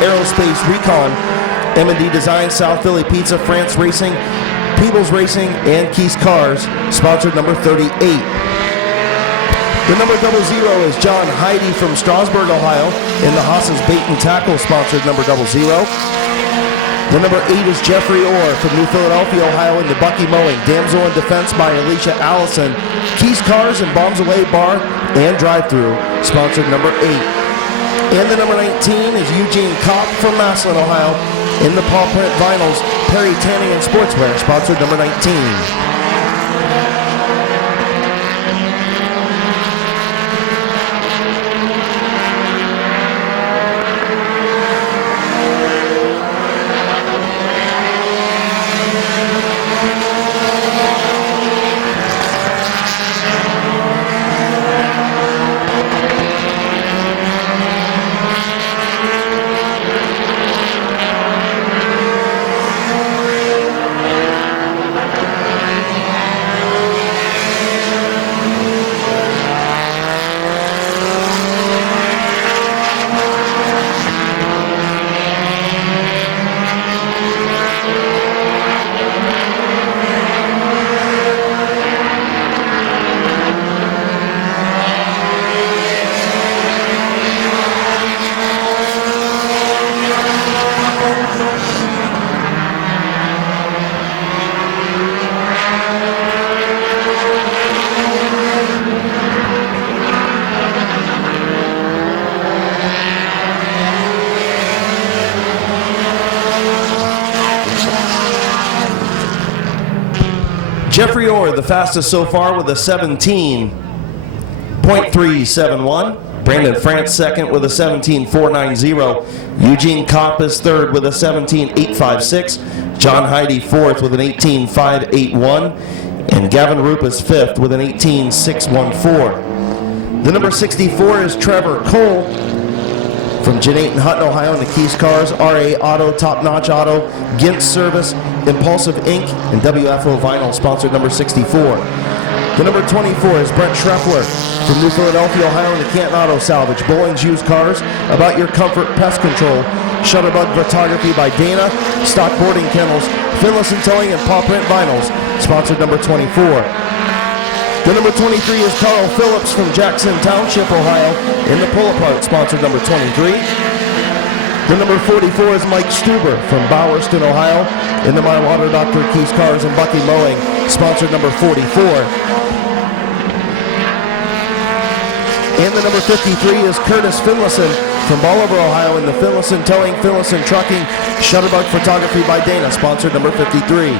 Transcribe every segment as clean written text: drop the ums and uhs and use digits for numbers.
Aerospace Recon, M&D Design, South Philly Pizza, France Racing, Peebles Racing, and Keys Cars, sponsored number 38. The number 00 is John Heidi from Strasburg, Ohio, in the Haas's Bait and Tackle, sponsored number 00. The number 8 is Jeffrey Orr from New Philadelphia, Ohio, in the Bucky Mowing, Damsel in Defense by Alicia Allison, Keys Cars and Bombs Away Bar and Drive-Thru, sponsored number 8. And the number 19 is Eugene Kopp from Massillon, Ohio, in the Paw Print Vinyls, Perry Tanning and Sportswear, sponsored number 19. Jeffrey Orr, the fastest so far with a 17.371. Brandon France second with a 17.490. Eugene Kopp is third with a 17.856. John Heidi fourth with an 18.581. And Gavin Roop is fifth with an 18.614. The number 64 is Trevor Cole from Janate and Hutton, Ohio, in the Keys Cars, RA Auto, Top Notch Auto, Gintz Service, Impulsive Inc., and WFO Vinyl, sponsored number 64. The number 24 is Brent Schreffler from New Philadelphia, Ohio, in the Canton Auto Salvage, Bowling's Used Cars, About Your Comfort Pest Control, Shutterbug Photography by Dana, Stock Boarding Kennels, Finless and Towing, and Paw Print Vinyls, sponsored number 24. The number 23 is Carl Phillips from Jackson Township, Ohio, in the Pull-Apart, sponsored number 23. The number 44 is Mike Stuber from Bowerston, Ohio, in the My Water Doctor, Keys Cars, and Bucky Mowing, sponsored number 44. And the number 53 is Curtis Finlayson from Bolivar, Ohio, in the Finlayson Towing, Finlayson Trucking, Shutterbug Photography by Dana, sponsored number 53.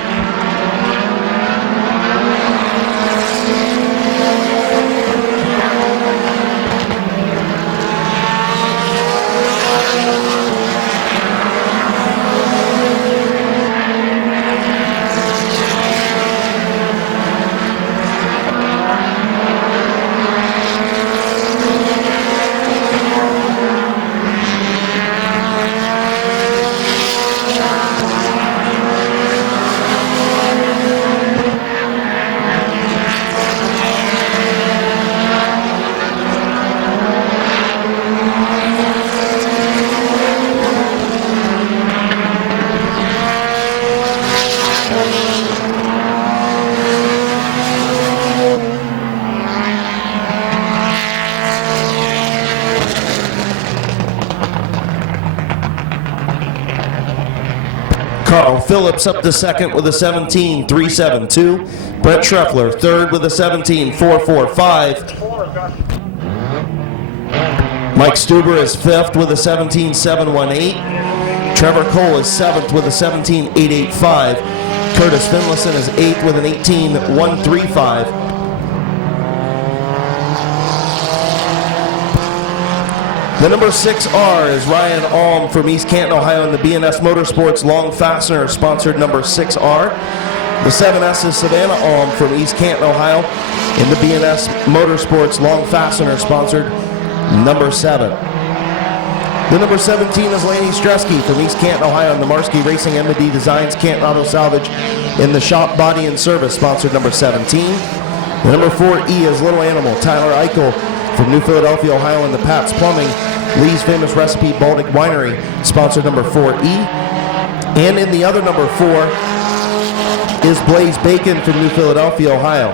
Carl Phillips up to second with a 17.372. Brett Schreffler third with a 17.445. Mike Stuber is fifth with a 17.718. Trevor Cole is seventh with a 17.885. Curtis Finlayson is eighth with an 18.135. The number 6R is Ryan Alm from East Canton, Ohio, in the B&S Motorsports Long Fastener, sponsored number 6R. The 7S is Savannah Alm from East Canton, Ohio, in the B&S Motorsports Long Fastener, sponsored number 7. The number 17 is Laney Stresky from East Canton, Ohio, in the Marsky Racing M&D Designs Canton Auto Salvage, in the Shop Body and Service, sponsored number 17. The number 4E is Little Animal Tyler Eichel from New Philadelphia, Ohio, in the Pat's Plumbing, Lee's Famous Recipe Baltic Winery, sponsor number 4E. And in the other number 4 is Blaze Bacon from New Philadelphia, Ohio.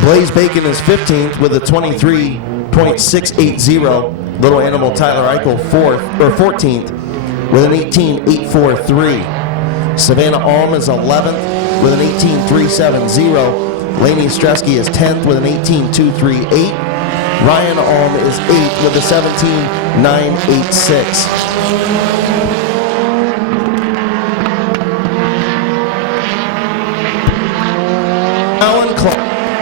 Blaze Bacon is 15th with a 23.680. Little Animal Tyler Eichel 14th with an 18.843. Savannah Alm is 11th with an 18.370. Laney Stresky is 10th with an 18.238. Ryan Alm is 8th with a 17.986. Alan Clark,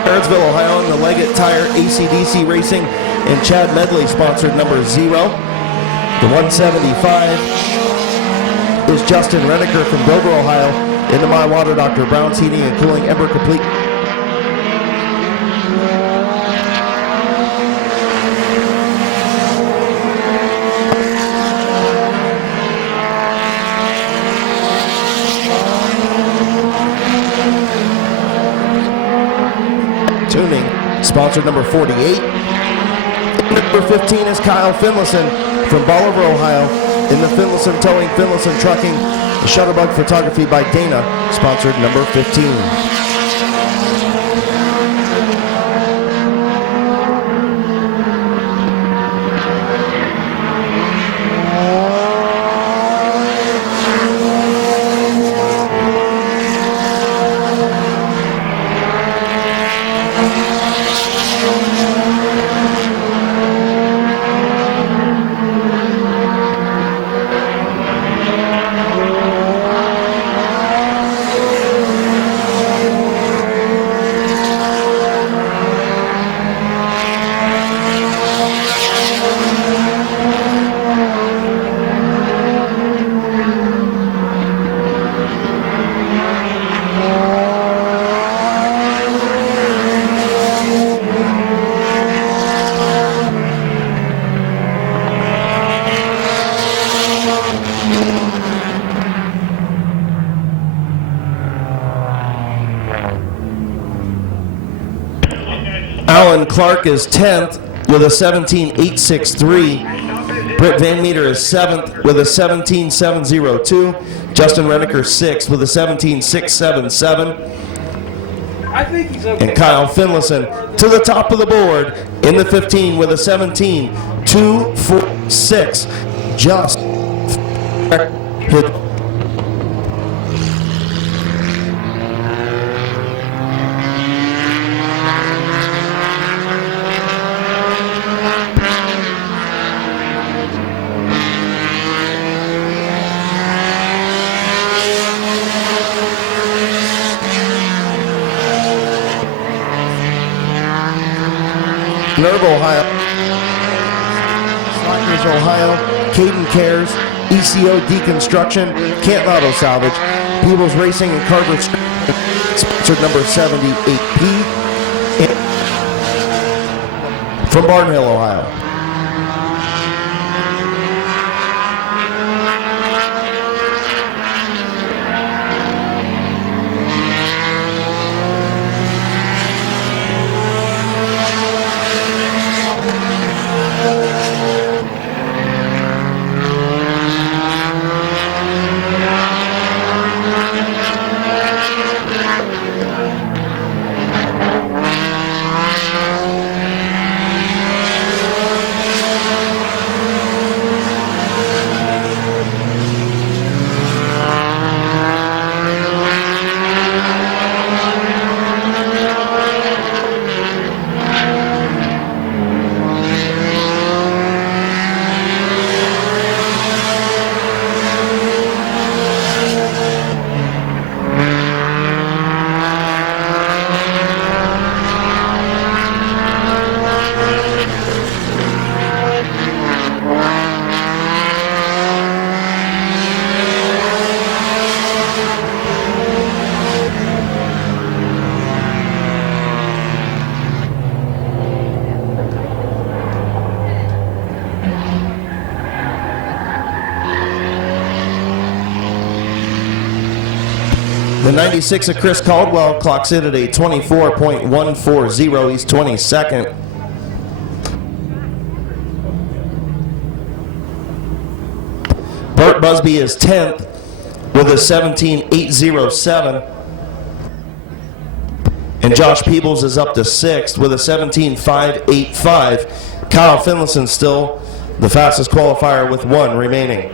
Harrodsville, Ohio, and the Leggett Tire ACDC Racing and Chad Medley sponsored number 0. The 175 is Justin Reniker from Dover, Ohio, into My Water, Dr. Brown's Heating and Cooling, Ember Complete. Tuning, sponsored number 48. Number 15 is Kyle Finlayson from Bolivar, Ohio, in the Finlayson Towing, Finlayson Trucking, the Shutterbug Photography by Dana, sponsored number 15. Alan Clark is 10th with a 17.863. Britt Van Meter is 7th with a 17.702. Justin Reniker 6th with a 17.677. I think he's okay. And Kyle Finlayson to the top of the board in the 15 with a 17.246. Just hit. Nerve, Ohio, Slackers, Ohio, Caden Cares, ECO Deconstruction, Canton Auto Salvage, Peebles Racing and Carver sponsored number 78P from Barnhill, Ohio. The 96 of Chris Caldwell clocks in at a 24.140. He's 22nd. Burt Busby is 10th with a 17.807. And Josh Peebles is up to 6th with a 17.585. Kyle Finlayson still the fastest qualifier with 1 remaining.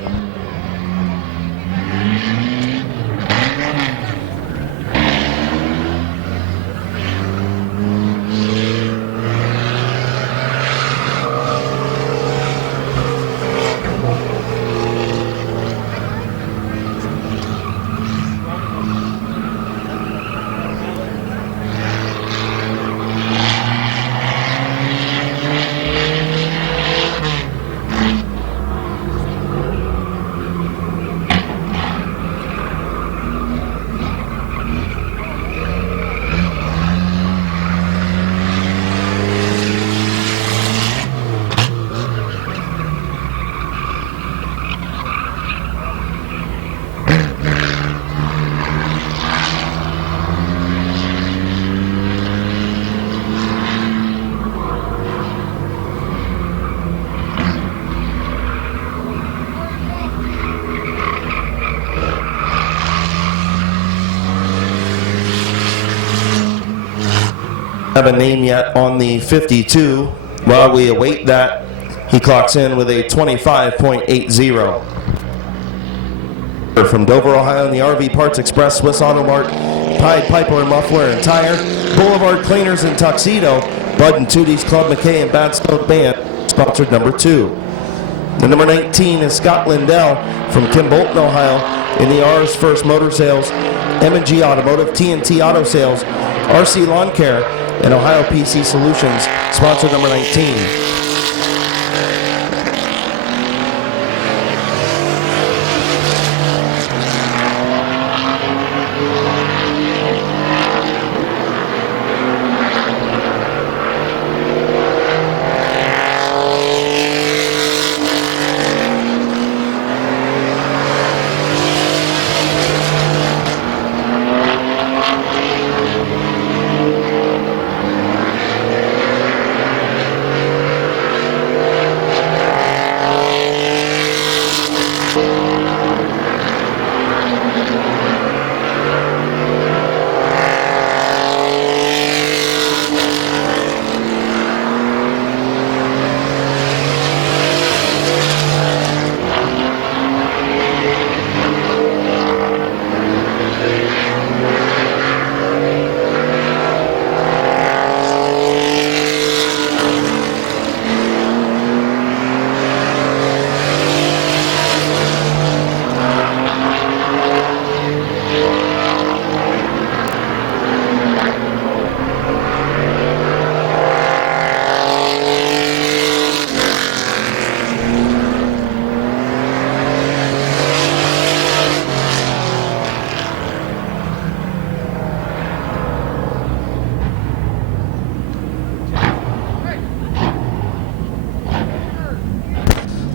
Have a name yet on the 52. While we await that, he clocks in with a 25.80. From Dover, Ohio, in the RV Parts Express, Swiss Auto Mart, Pied Piper Muffler and Tire, Boulevard Cleaners and Tuxedo, Bud and Tootie's Club McKay and Bad Stoke Band, sponsored number 2. The number 19 is Scott Lindell from Kim Bolton, Ohio, in the R's First Motor Sales, M&G Automotive, TNT Auto Sales, RC Lawn Care, and Ohio PC Solutions, sponsor number 19.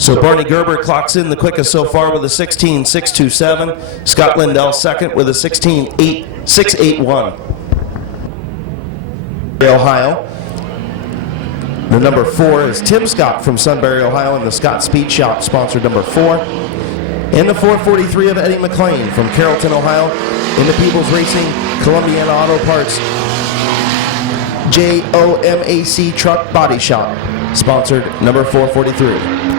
So Barney Gerber clocks in the quickest so far with a 16.627. Scott Lindell second with a 16.681. Ohio. The number 4 is Tim Scott from Sunbury, Ohio, in the Scott Speed Shop, sponsored number 4. And the 443 of Eddie McLean from Carrollton, Ohio, in the People's Racing Columbiana Auto Parts JOMAC Truck Body Shop, sponsored number 443.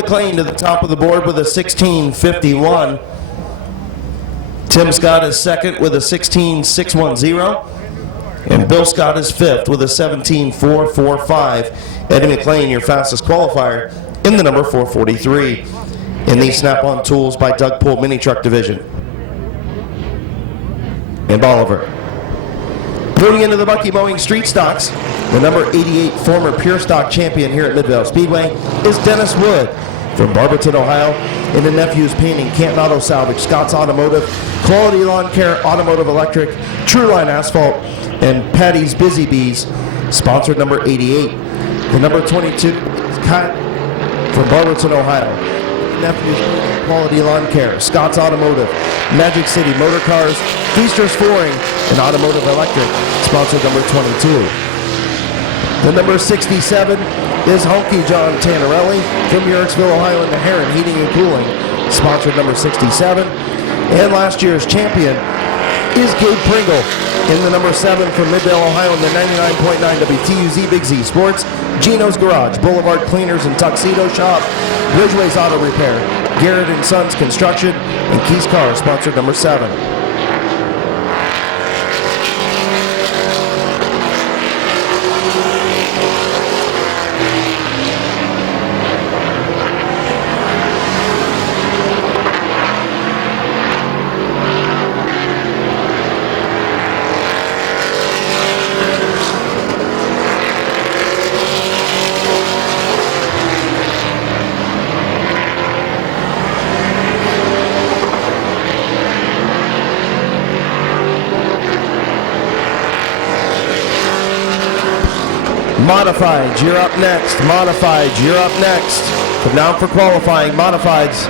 McLean to the top of the board with a 16.51. Tim Scott is second with a 16.610. And Bill Scott is fifth with a 17.445. Eddie McLean, your fastest qualifier, in the number 443. In the Snap-on Tools by Doug Poole Mini Truck Division. And Bolivar. Moving into the Bucky Mowing Street Stocks, the number 88 former Pure Stock champion here at Midvale Speedway is Dennis Wood from Barberton, Ohio, in the Nephews Painting, Canton Auto Salvage, Scott's Automotive, Quality Lawn Care, Automotive Electric, Trueline Asphalt, and Patty's Busy Bees, sponsored number 88. The number 22 is Kyle from Barberton, Ohio. Nephews Quality Lawn Care, Scott's Automotive, Magic City Motor Cars, Feasters Flooring, and Automotive Electric, sponsored number 22. The number 67 is Honky John Tannerelli from Yorksville, Ohio, in the Heron Heating and Cooling, sponsored number 67. And last year's champion is Gabe Pringle in the number 7 from Midvale, Ohio, in the 99.9 WTUZ Big Z Sports, Gino's Garage, Boulevard Cleaners and Tuxedo Shop, Bridgeways Auto Repair, Garrett & Sons Construction, and Keys Cars, sponsored number 7. Modifieds, you're up next. Modifieds, you're up next. Come down for qualifying. Modifieds.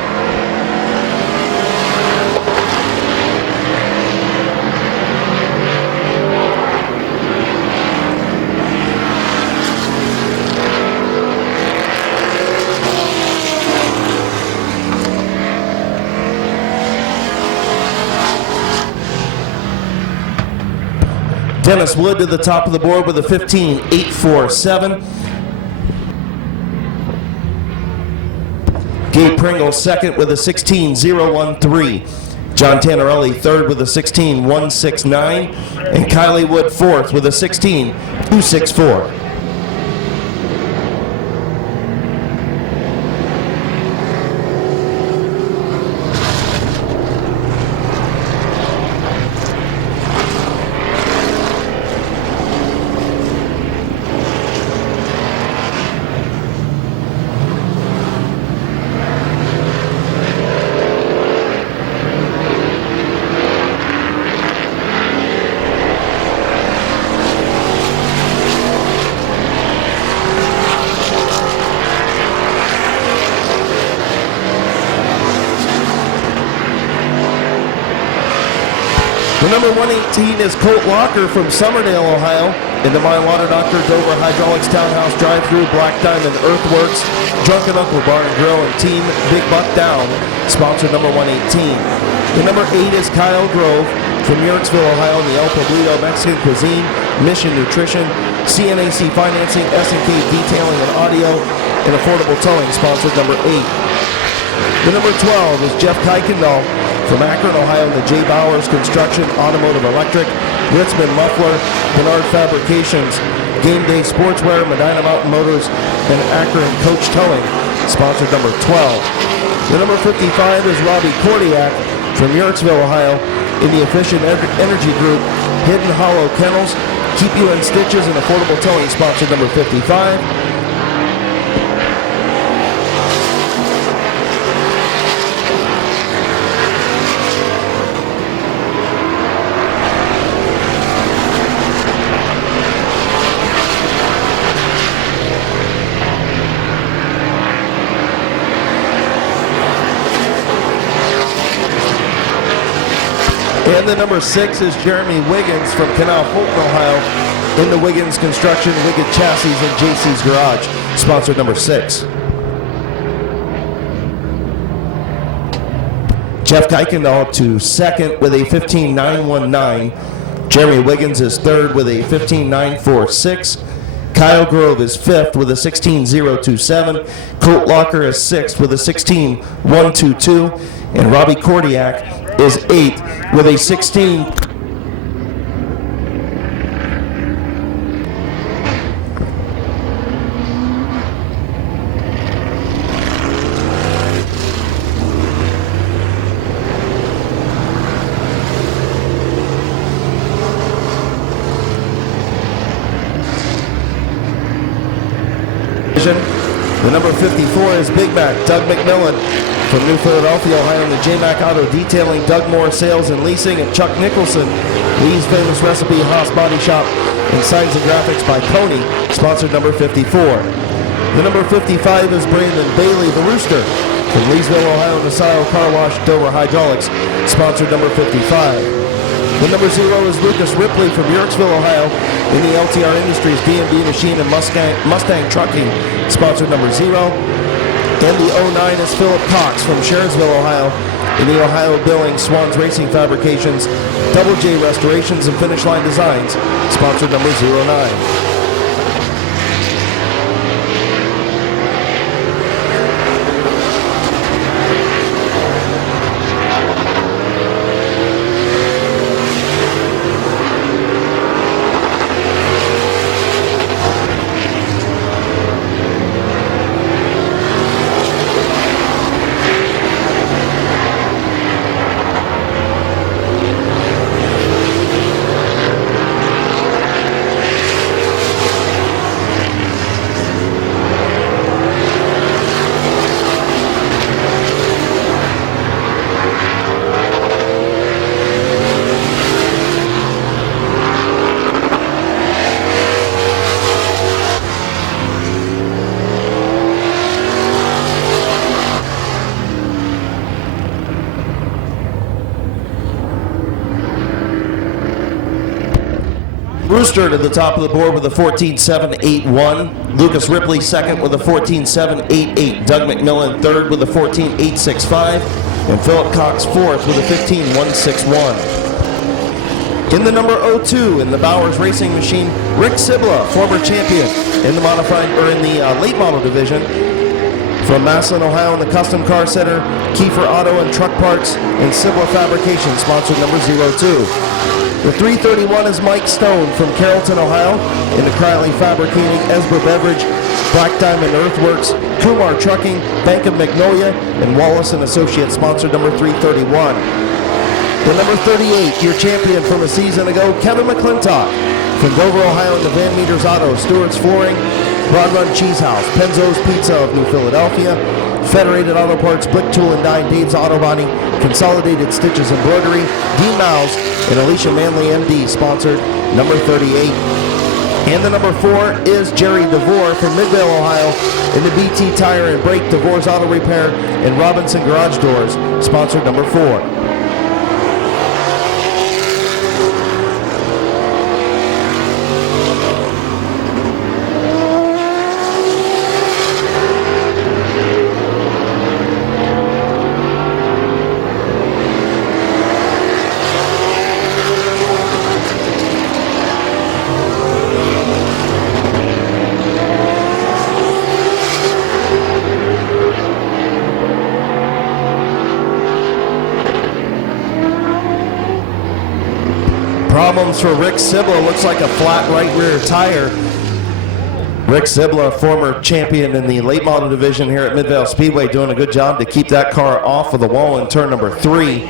Dennis Wood to the top of the board with a 15.847. Gabe Pringle second with a 16.013. John Tannerelli third with a 16.169. And Kylie Wood fourth with a 16.264. The number 118 is Colt Locker from Summerdale, Ohio, in the My Water Doctor Dover Hydraulics Townhouse Drive-Thru, Black Diamond Earthworks, Drunken Uncle Bar and Grill, and Team Big Buck Down, sponsor number 118. The number 8 is Kyle Grove from Yorksville, Ohio, in the El Poblito Mexican Cuisine, Mission Nutrition, CNAC Financing, S&K Detailing and Audio, and Affordable Towing, sponsored number 8. The number 12 is Jeff Kuykendall from Akron, Ohio, in the J. Bowers Construction, Automotive Electric, Ritzman Muffler, Bernard Fabrications, Game Day Sportswear, Medina Mountain Motors, and Akron Coach Towing, sponsored number 12. The number 55 is Robbie Kordiak from Yorksville, Ohio, in the Efficient Energy Group, Hidden Hollow Kennels, Keep You in Stitches, and Affordable Towing, sponsored number 55. And the number 6 is Jeremy Wiggins from Canal Fulton, Ohio, in the Wiggins Construction, Wiggins Chassis, and JC's Garage, sponsored number 6. Jeff Kuykendall to second with a 15.919. Jeremy Wiggins is third with a 15.946. Kyle Grove is 5th with a 16.027. Colt Locker is 6th with a 16.122. And Robbie Kordiak is 8th with a 16. The number 54 is Big Mac, Doug McMillan from New Philadelphia, Ohio, and the J-Mac Auto Detailing, Doug Moore Sales and Leasing, and Chuck Nicholson, Lee's Famous Recipe, Haas Body Shop, and Signs and Graphics by Pony, sponsored number 54. The number 55 is Brandon Bailey, the Rooster, from Leesville, Ohio, and Nassau Car Wash, Dover Hydraulics, sponsored number 55. The number 0 is Lucas Ripley from Yorksville, Ohio, in the LTR Industries D&B Machine and Mustang Trucking, sponsored number 0. And the 09 is Philip Cox from Sharesville, Ohio, in the Ohio Billing Swans Racing Fabrications, Double J Restorations and Finish Line Designs, sponsored number 09. Rooster to the top of the board with a 14.781. Lucas Ripley second with a 14.788. Doug McMillan third with a 14.865. And Philip Cox fourth with a 15.161. In the number 02 in the Bowers Racing Machine, Rick Sibla, former champion in the late model division. From Massillon, Ohio, in the Custom Car Center, Kiefer Auto and Truck Parts, and Sibla Fabrication, sponsored number 02. The 331 is Mike Stone from Carrollton, Ohio, in the Crowley Fabricating, Esber Beverage, Black Diamond Earthworks, Kumar Trucking, Bank of Magnolia, and Wallace & Associates, sponsored number 331. The number 38, your champion from a season ago, Kevin McClintock, from Dover, Ohio, in the Van Meters Auto, Stewart's Flooring, Broad Run Cheese House, Penzo's Pizza of New Philadelphia, Federated Auto Parts, Blick Tool and Die, Dave's Auto Body, Consolidated Stitches Embroidery, Dean Miles, and Alicia Manley MD, sponsored number 38. And the number 4 is Jerry DeVore from Midvale, Ohio, in the BT Tire and Brake, DeVore's Auto Repair, and Robinson Garage Doors, sponsored number 4. Problems for Rick Sibla. Looks like a flat right rear tire. Rick Sibla, former champion in the late model division here at Midvale Speedway, doing a good job to keep that car off of the wall in turn number 3.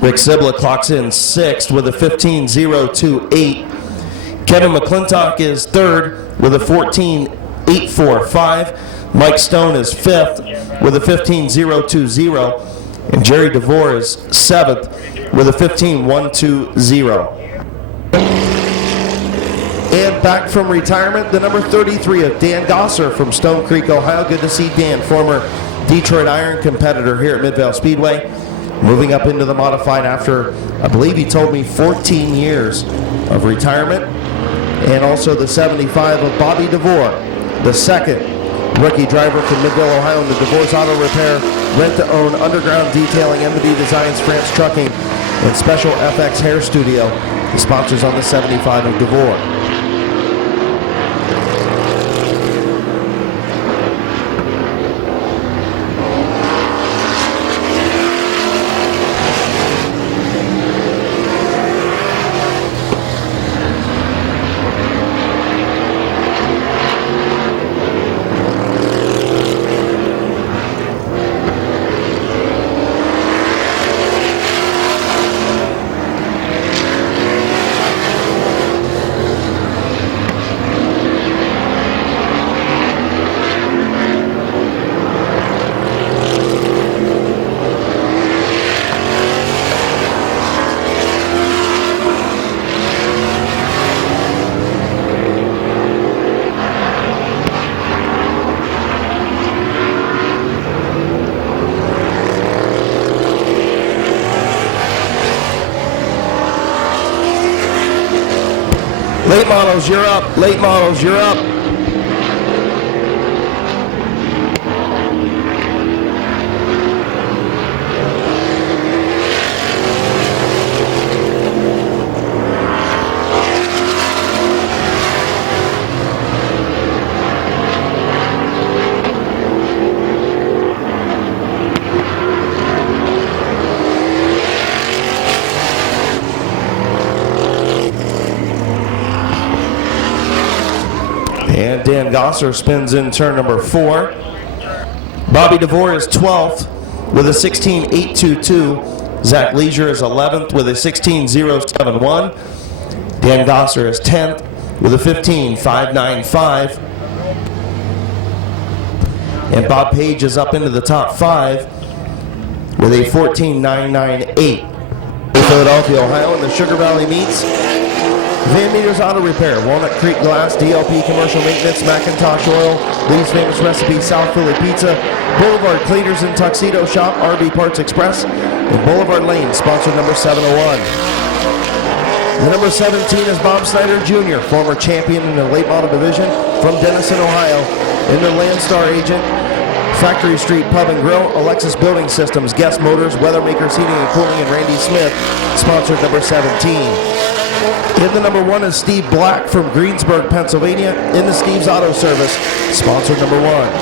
Rick Sibla clocks in 6th with a 15.028. Kevin McClintock is 3rd with a 14.845. Mike Stone is 5th with a 15.020. And Jerry DeVore is 7th with a 15.120. And back from retirement, the number 33 of Dan Gosser from Stone Creek, Ohio. Good to see Dan, former Detroit Iron competitor here at Midvale Speedway. Moving up into the modified after, I believe he told me, 14 years of retirement. And also the 75 of Bobby DeVore, the second Rookie driver from Midvale, Ohio in the DeVore's Auto Repair, rent-to-own, underground detailing, M&D Designs, France Trucking, and Special FX Hair Studio, the sponsors on the 75 of DeVore. Late models, you're up. Late models, you're up. And Dan Gosser spins in turn number 4. Bobby DeVore is 12th with a 16.822. Zach Leisure is 11th with a 16.071. Dan Gosser is 10th with a 15.595. And Bob Page is up into the top 5 with a 14.998. Philadelphia, Ohio in the Sugar Valley meets. Van Meter's Auto Repair, Walnut Creek Glass, DLP Commercial Maintenance, Macintosh Oil, Lee's Famous Recipe, South Philly Pizza, Boulevard Cleaners and Tuxedo Shop, RV Parts Express, and Boulevard Lane, sponsor number 701. The number 17 is Bob Snyder Jr., former champion in the late model division from Denison, Ohio, and the Landstar agent, Factory Street Pub and Grill, Alexis Building Systems, Guest Motors, Weathermakers Heating and Cooling, and Randy Smith, sponsored number 17. In the number 1 is Steve Black from Greensburg, Pennsylvania, in the Steve's Auto Service, sponsor number 1.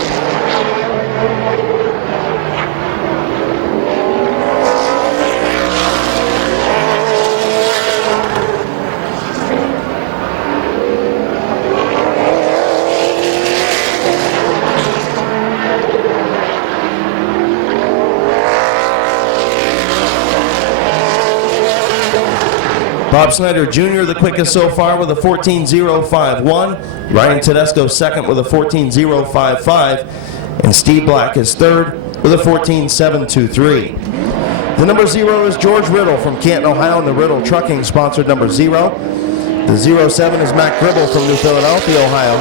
Bob Snyder Jr., the quickest so far with a 14.051. Ryan Tedesco second with a 14.055. And Steve Black is third with a 14.723. The number 0 is George Riddle from Canton, Ohio, and the Riddle Trucking, sponsored number 0. The 07 is Matt Gribble from New Philadelphia, Ohio.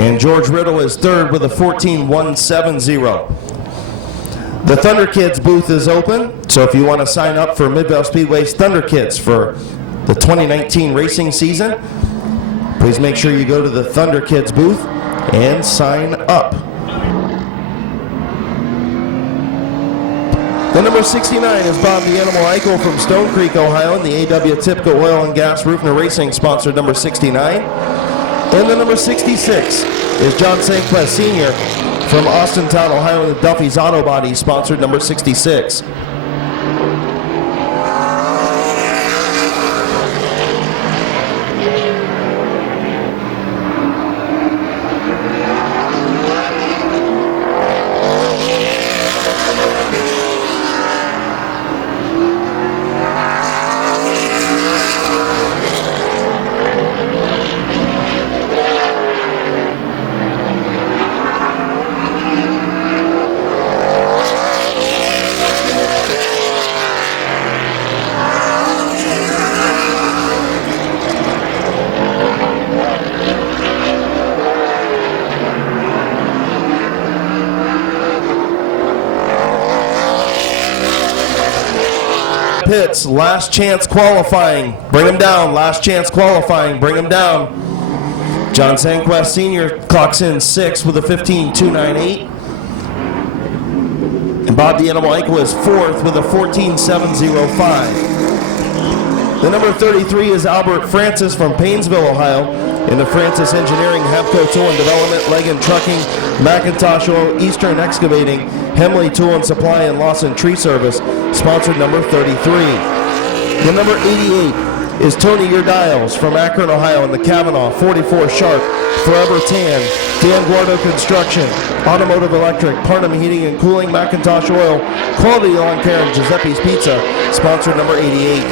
And George Riddle is third with a 14.170. The Thunder Kids booth is open, so if you want to sign up for Midvale Speedway's Thunder Kids for the 2019 racing season, please make sure you go to the Thunder Kids booth and sign up. The number 69 is Bob the Animal Eichel from Stone Creek, Ohio, and the AW Tipco Oil and Gas Roofing and Racing sponsored number 69. And the number 66 is John Sanquest Sr. from Austintown, Ohio, and the Duffy's Auto Body sponsored number 66. Pits, last chance qualifying. Bring him down. Last chance qualifying. Bring him down. John Sanquest Sr. clocks in 6th with a 15.298. And Bob the Animal Eichel is 4th with a 14.705. The number 33 is Albert Francis from Paynesville, Ohio, in the Francis Engineering, Hemco Tool and Development, Leggin Trucking, McIntosh Oil, Eastern Excavating, Hemley Tool and Supply, and Lawson Tree Service, sponsored number 33. The number 88 is Tony Urdiles from Akron, Ohio, in the Kavanaugh, 44 Sharp, Forever Tan, Dan Guardo Construction, Automotive Electric, Parnham Heating and Cooling, McIntosh Oil, Quality Lawn Care, and Giuseppe's Pizza, sponsored number 88.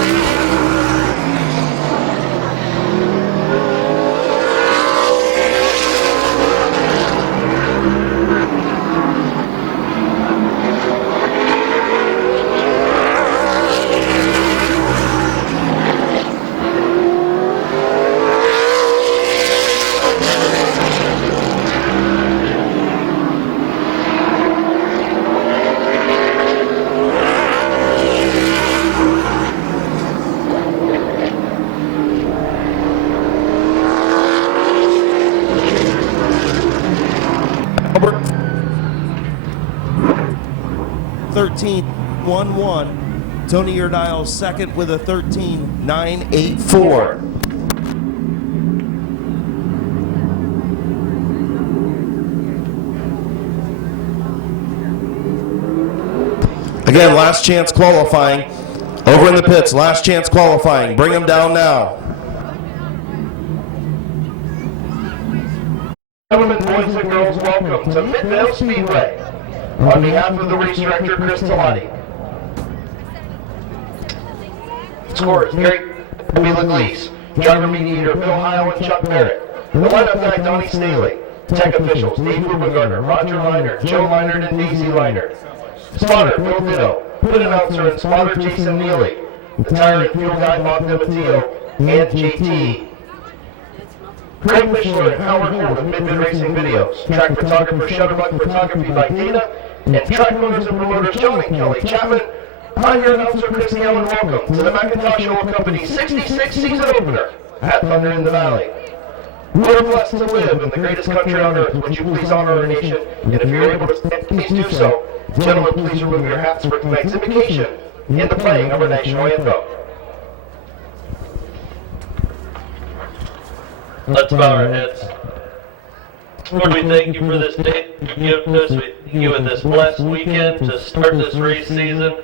Albert 13.11. Tony Urdiles second with a 13.984. Again, last chance qualifying. Over in the pits, last chance qualifying. Bring them down now. Gentlemen, boys and girls, welcome to Midvale Speedway. On behalf of the race director, Chris Talati. Scorers, Gary Glees, driver mediator, Bill Heil and Chuck Barrett. The lineup guy, Donnie Staley. Tech officials, Dave Rubengartner, Roger Leinert, Joe Leinert, and Daisy Leinert. Spotter, Bill Ditto. Pit announcer and spotter, Jason Neely. The tire and fuel guy, Bob DiMatteo, and JT. Craig Mishler and Howard Hood of Mid-Vid Racing Videos. Track photographer, Shutterbug Photography by Dana. And track owners and promoters, Joe and Kelly Chapman. I'm your announcer, Christy Allen. Welcome to the McIntosh Oil Company's 66 season opener at Thunder in the Valley. We're blessed to live in the greatest country on earth. Would you please honor our nation? And if you're able to stand, please do so. Gentlemen, please remove your hats for tonight's invocation in the playing of our national anthem. Let's bow our heads. Lord, we thank you for this day you've given us. We thank you for this blessed weekend to start this race season.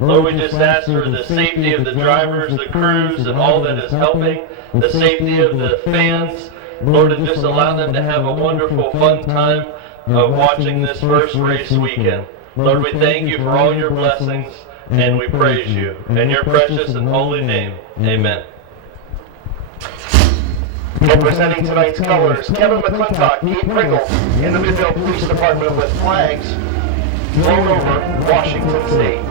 Lord, we just ask for the safety of the drivers, the crews, and all that is helping, the safety of the fans. Lord, and just allow them to have a wonderful, fun time of watching this first race weekend. Lord, we thank you for all your blessings, and we praise you. In your precious and holy name, amen. Representing tonight's colors, Kevin McClintock, Pete Pringle, in the Midvale Police Department with flags flown over Washington State.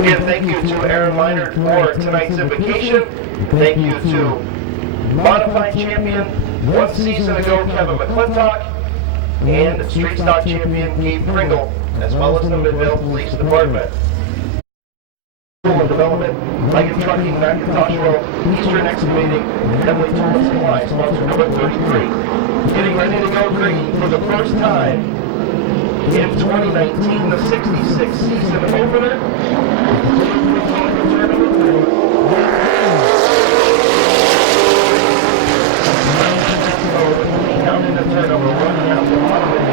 Again, thank you to Aaron Minor for tonight's invocation. Thank you to Modified Champion one season ago, Kevin McClintock, and Street Stock Champion Gabe Pringle, as well as the Midvale Police Department. Development, Leggett Trucking, Macintosh Road, Eastern Excavating, Heavily Tool and Supply, sponsor number 33. Getting ready to go green for the first time in 2019, the 66 season opener. Down into turn number 1, out the bottom of the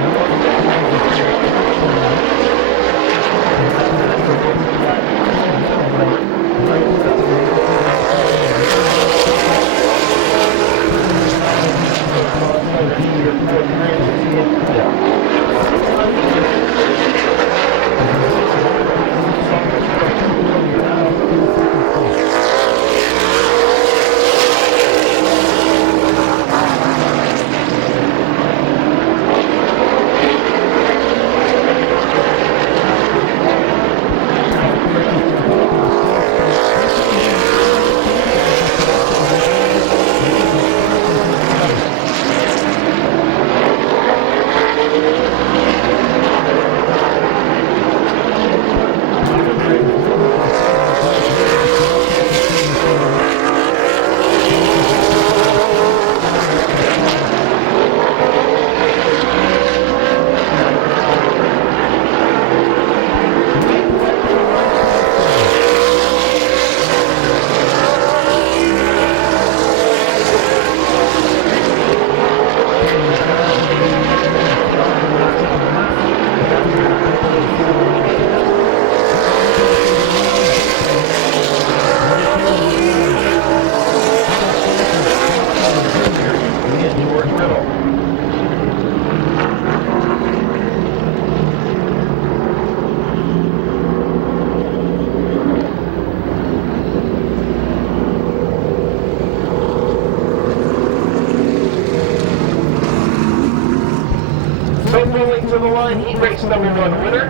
to the line, heat race number 1 winner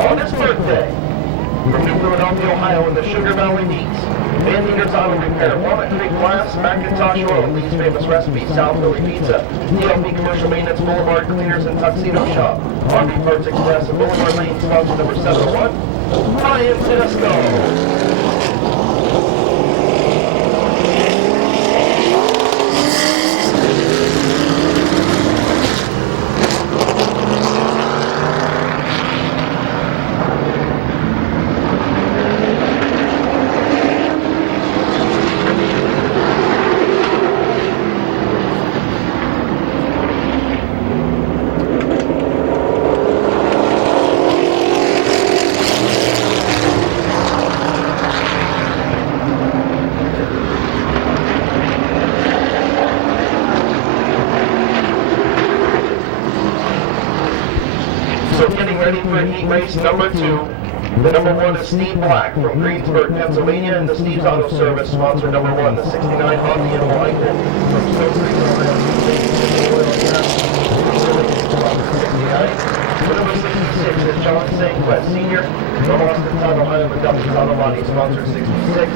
on his birthday from New Philadelphia, Ohio in the Sugar Valley Meets. Van Leader's Auto Repair, Walnut Creek Glass, Macintosh Road, Lee's Famous Recipe, South Philly Pizza, DLP Commercial Maintenance, Boulevard Cleaners and Tuxedo Shop, RV Parts Express, and Boulevard Lane, sponsor number 701, Ryan Tedesco. So getting ready for heat race number 2. The number 1 is Steve Black from Greensburg, Pennsylvania, and the Steve's Auto Service, sponsor number 1, the 69 Honda Eagle from Stone Creek, Ohio. The number 66 is John Sanquest, Sr. from Austin, Ohio, McDuffie's Auto Body, sponsor 66.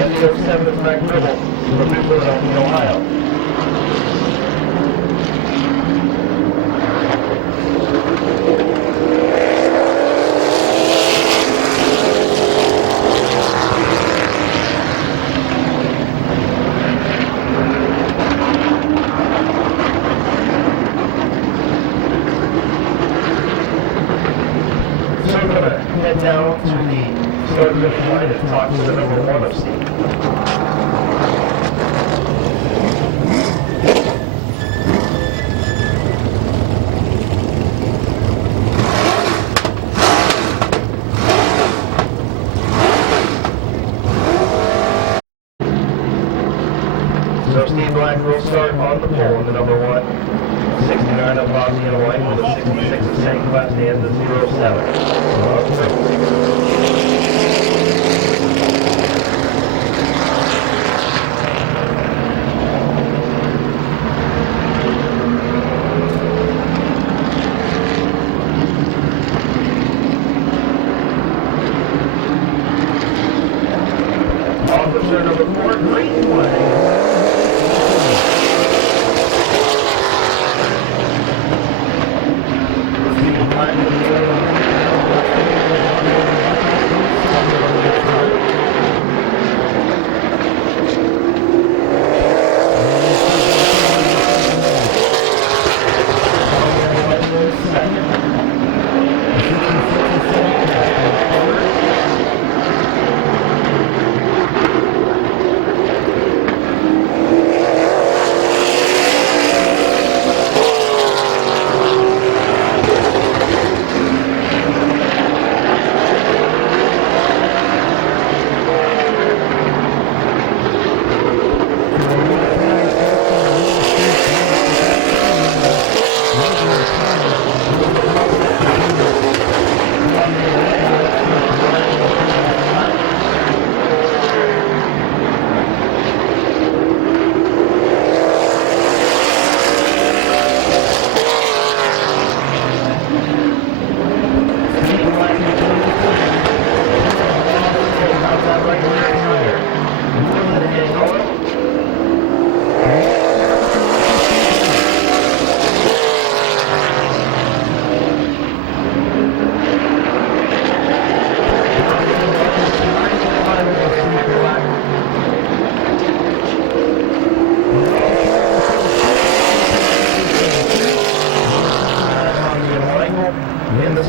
And the 07 is Mac Gribble from New Philadelphia, Ohio. Head down to the start of the line and talk to the number 1 of Steve. So Steve Black will start on the pole in the number 1. 69 of Bosnia White with the 66 of St. West and the 07.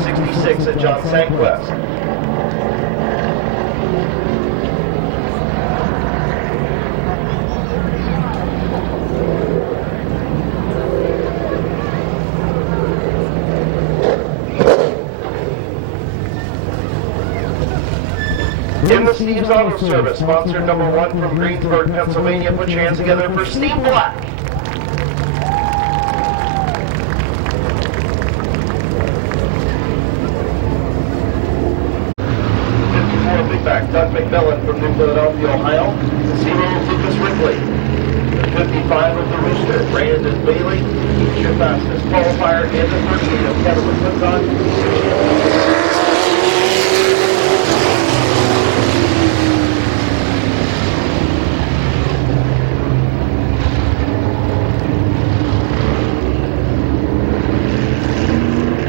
66 at John Sanquest. In the Steve's Auto Service, sponsor number 1 from Greensburg, Pennsylvania. Put your hands together for Steve Black. Big back, Doug McMillan from New Philadelphia, Ohio. 0, Lucas Ripley. The 55 of the Rooster, Brandon Bailey. Your fastest qualifier and the 38 of Kevin McClintock.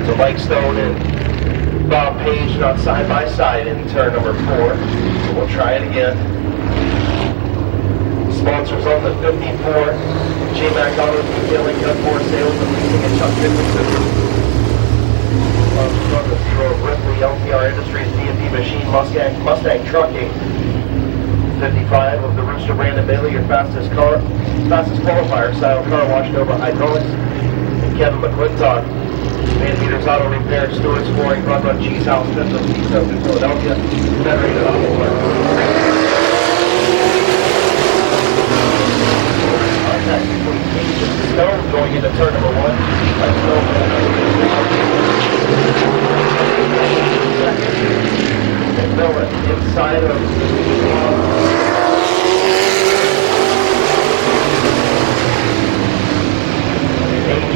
So Mike Stone and Bob Page not side by side in turn number 4. So we'll try it again. Sponsors on the 54, J-Mac Auto Detailing, Gunmore Sales and Leasing, and Chuck Dickinson. Sponsors on the 0, Ripley, LTR Industries, D&D Machine, Mustang Trucking. 55 of the Rooster, Brandon Bailey, your fastest qualifier, Style Car Wash, Nova Hydraulics, and Kevin McClintock. Man Meters Auto Repair, Stewart's Flooring, Run Cheese House, Pizza, in Philadelphia, Federated Auto Work. Contact between Page and Stone going into turn number 1. That's Stone and Miller inside of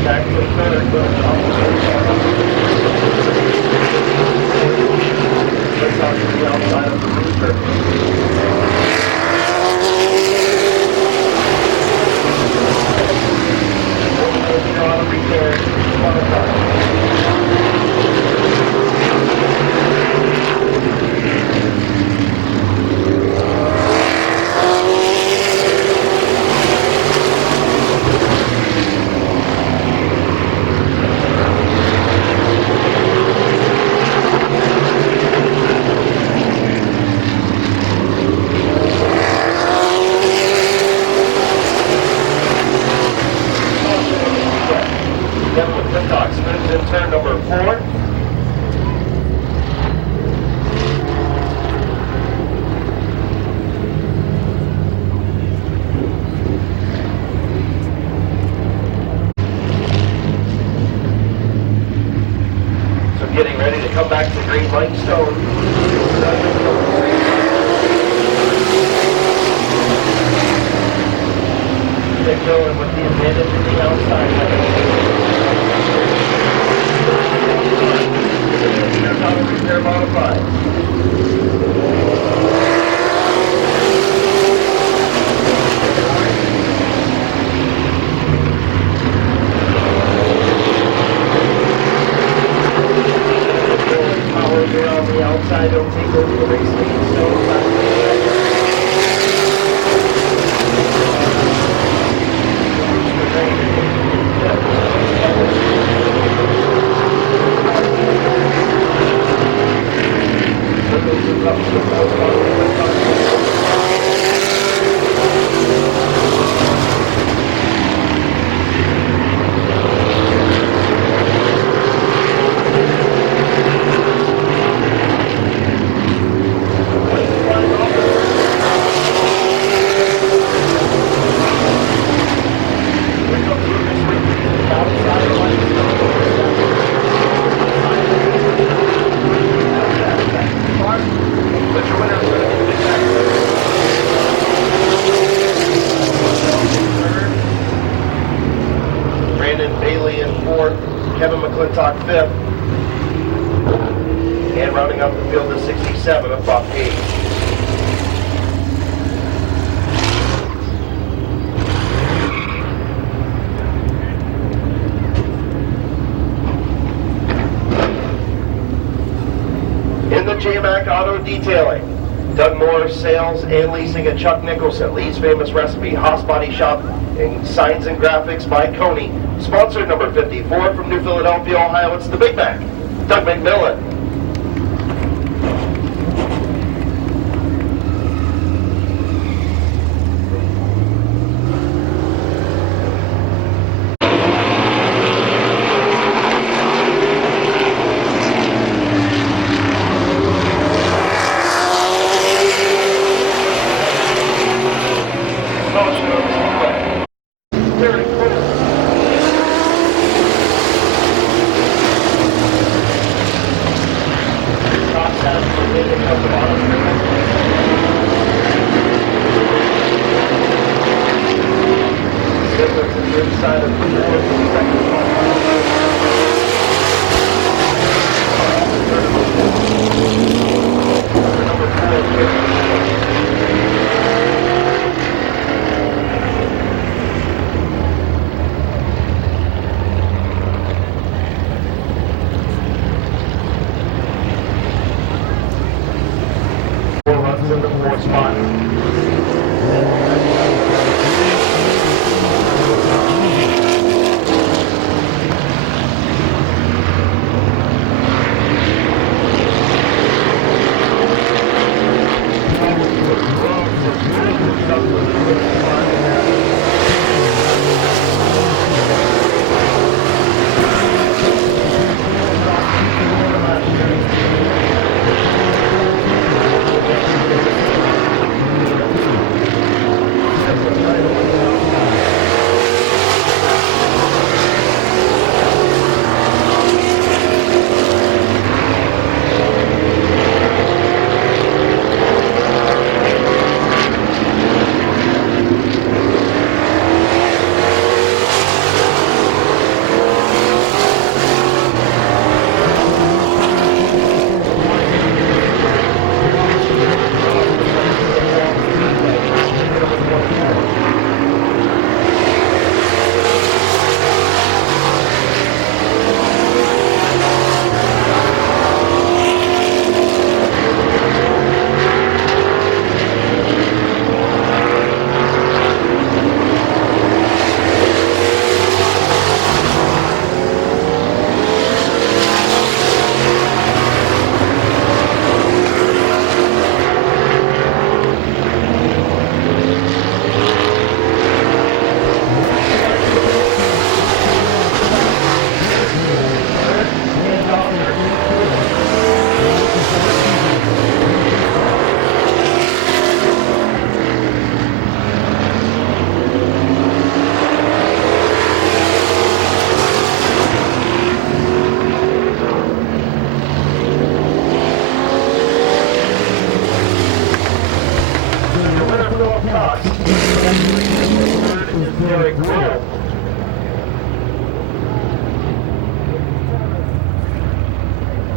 back to the third, let's talk to the outside of the Rooster. Auto repair, turn number 4. So getting ready to come back to green light, Stone. They're going with the advantage of the outside. Auto repair modified. Powers are on the outside, don't take over the race lead, so Kevin McClintock 5th, and rounding up the field is 67 of Bob Page. In the J-Mac Auto Detailing, Doug Moore Sales and Leasing at Chuck Nicholson, Lee's Famous Recipe, Haas Body Shop, and Signs and Graphics by Coney. Sponsor number 54 from New Philadelphia, Ohio, it's the Big Mac. Doug McMillan. In the fourth spot.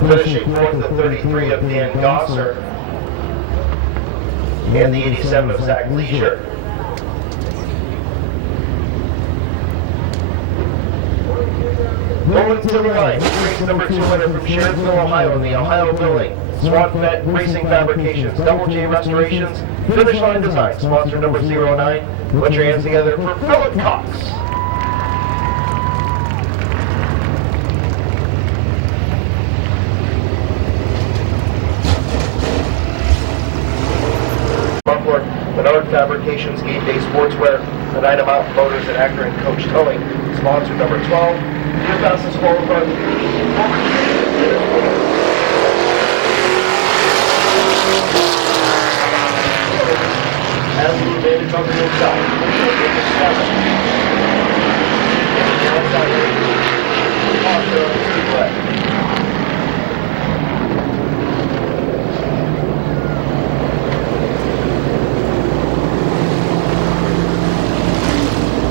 Finishing fourth, the 33 of Dan Gosser, and the 87 of Zach Leisure. Going to the line, race number 200 from Sheriffville, Ohio, in the Ohio building. Swan Vet Racing Fabrications, Double J Restorations, Finish Line Design, sponsor number 09. Put your hands together for Philip Cox. Menard Fabrications, Game Day Sportswear, Medina Mountain Motors, and Akron Coach Towing, sponsor number 12. Your fastest qualified. As the advantage on the inside. Caution on the speedway.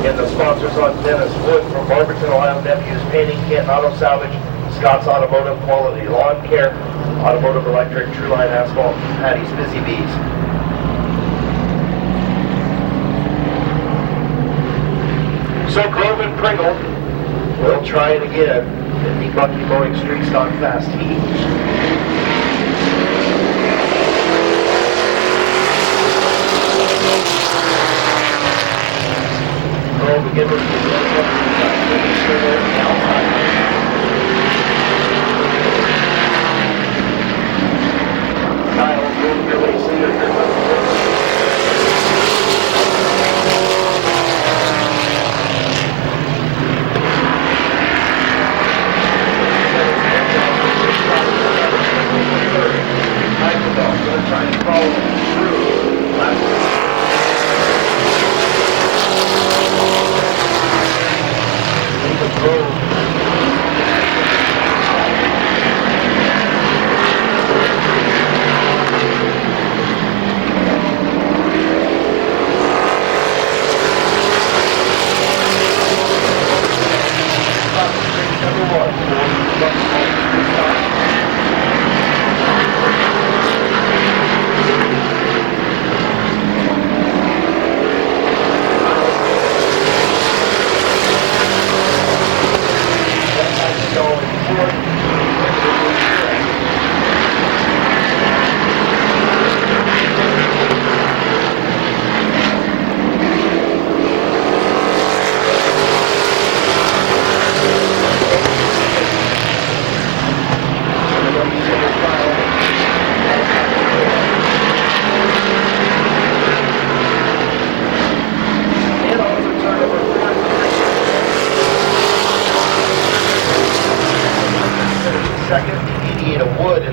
And the sponsors on Dennis Wood from Barberton, Ohio Nephews, Painting, Kent Auto Salvage, Scott's Automotive, Quality Lawn Care, Automotive Electric, True Line Asphalt, Patty's Busy Bees. So Grove and Pringle will try it again in the Bucky Mowing Street Stock Fast Heat. Begin with the outside.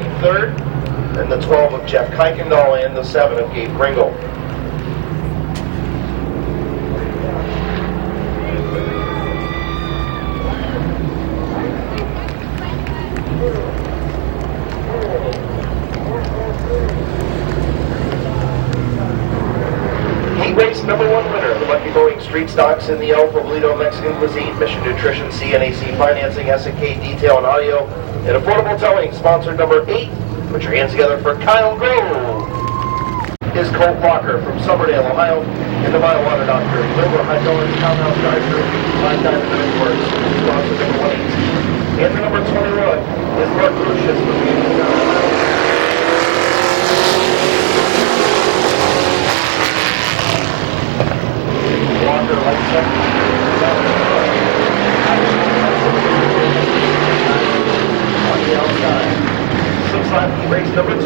in third, and the 12 of Jeff Kuykendall and the 7 of Gabe Pringle. Race number 1 winner of the Lucky Boeing Street Stocks in the El Pueblito Mexican Cuisine, Mission Nutrition, CNAC Financing, S&K Detail and Audio, and Affordable Towing, sponsored number 8. Put your hands together for Kyle Grove. Is Colt Walker from Somerdale, Ohio, and the Mile Water Doctor, Wilbur Hydraulics Townhouse Drive-Thru, Black Diamond Earthworks, sponsored number 118. And the number 21 is Mark Lucius from Ohio. Walker lights up. On the outside. 6-lap race number 2.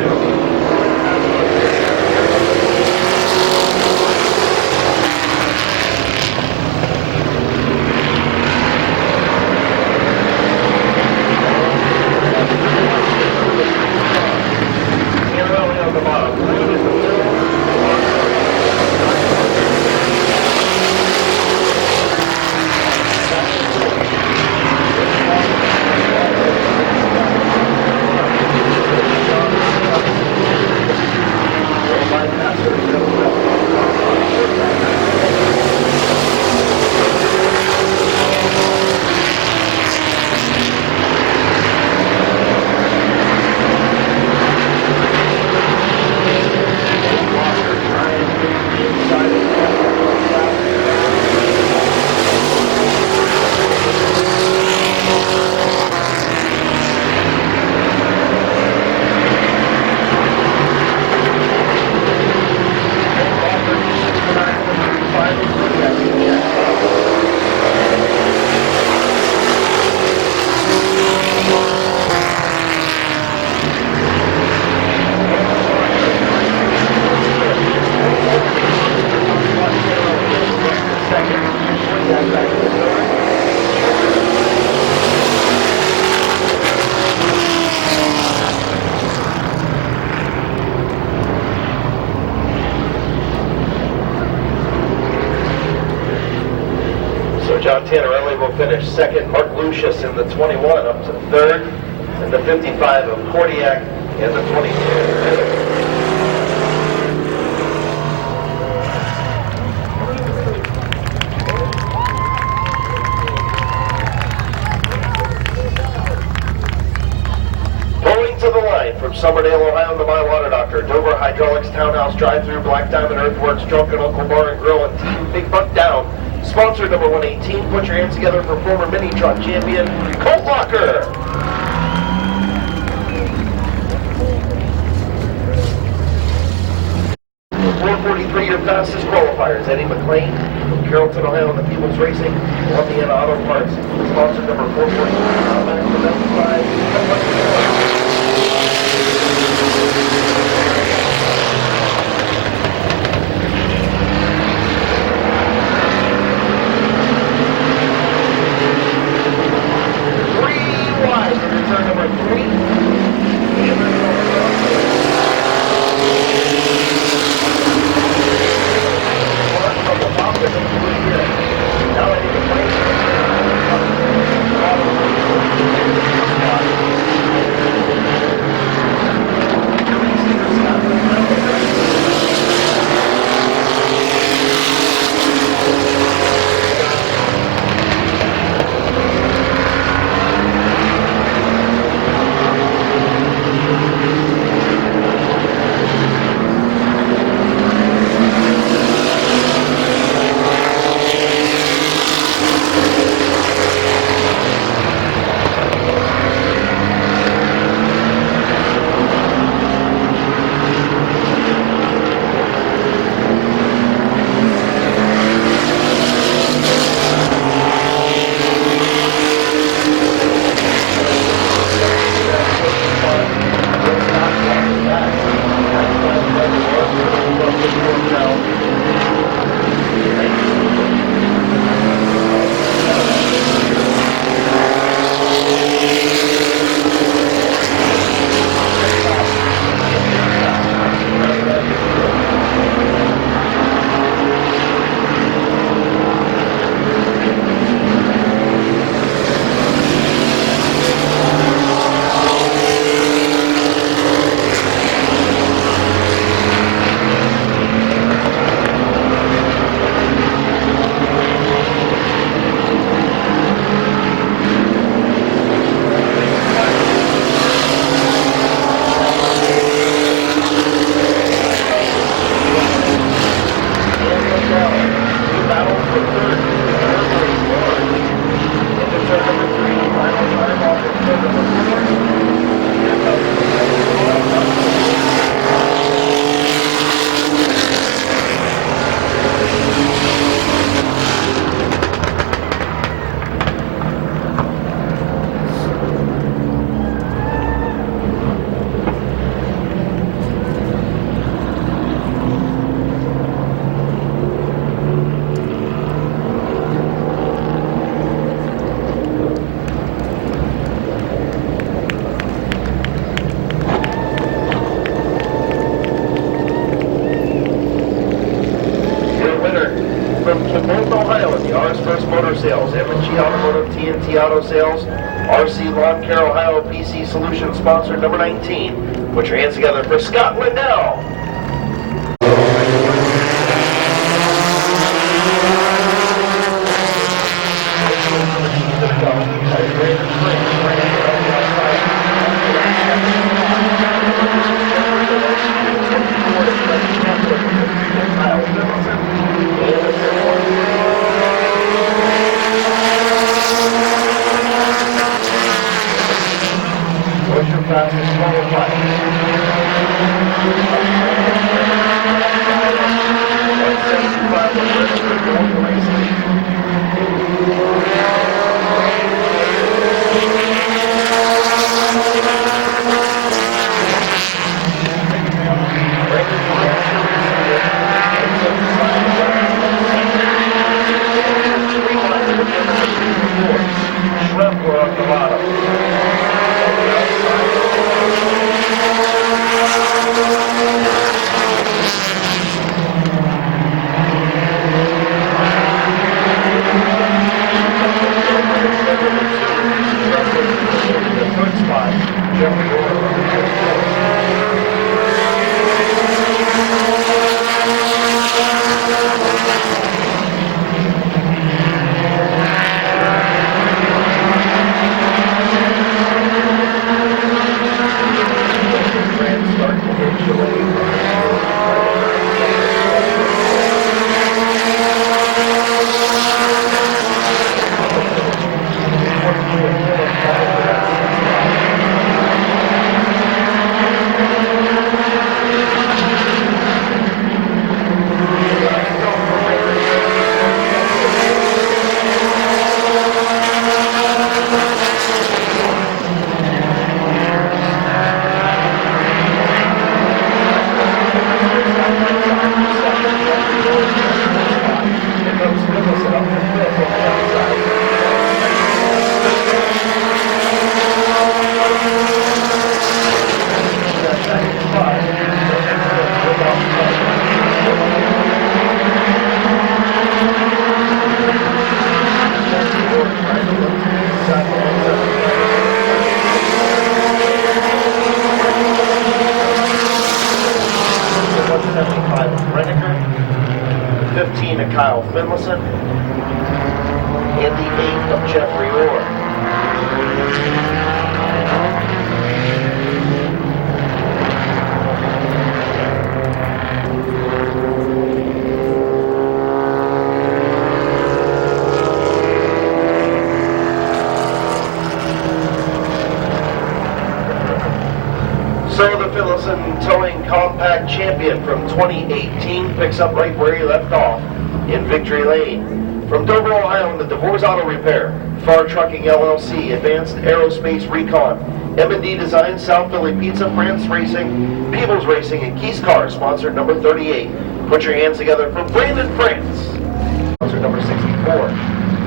On the bottom. Green is the middle. John Tannerelli will finish second. Mark Lucius in the 21 up to third. And the 55 of Cordiak and the 22. From Somerdale, Ohio, the My Water Doctor, Dover Hydraulics Townhouse Drive-Thru, Black Diamond Earthworks, Drunken Uncle Bar and Grill, and Team Big Buck Down. Sponsor number 118. Put your hands together for former mini truck champion, Colt Walker. The 443-year fastest qualifiers, Eddie McLean from Carrollton, Ohio, in the People's Racing, Louisiana Auto Parts. Sponsor number 443. LG Automotive, TNT Auto Sales, RC Lawn Care, Ohio, PC Solutions sponsor number 19. Put your hands together for Scott Lindell. What's your fastest on the bottom. To Kyle Finlayson, and the 8 of Jeffrey Orr. So the Finlayson Towing Compact Champion from 2018 picks up right where he left off in Victory Lane. From Dover, Ohio, in the DeVore's Auto Repair, Far Trucking LLC, Advanced Aerospace Recon, M&D Design, South Philly Pizza, France Racing, Peebles Racing, and Keys Cars, sponsor number 38. Put your hands together for Brandon France. Sponsor number 64.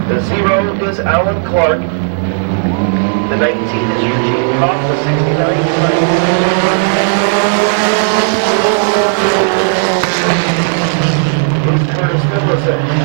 The 0 is Alan Clark. The 19 is Eugene Kopp. The 69 is Curtis Finlayson.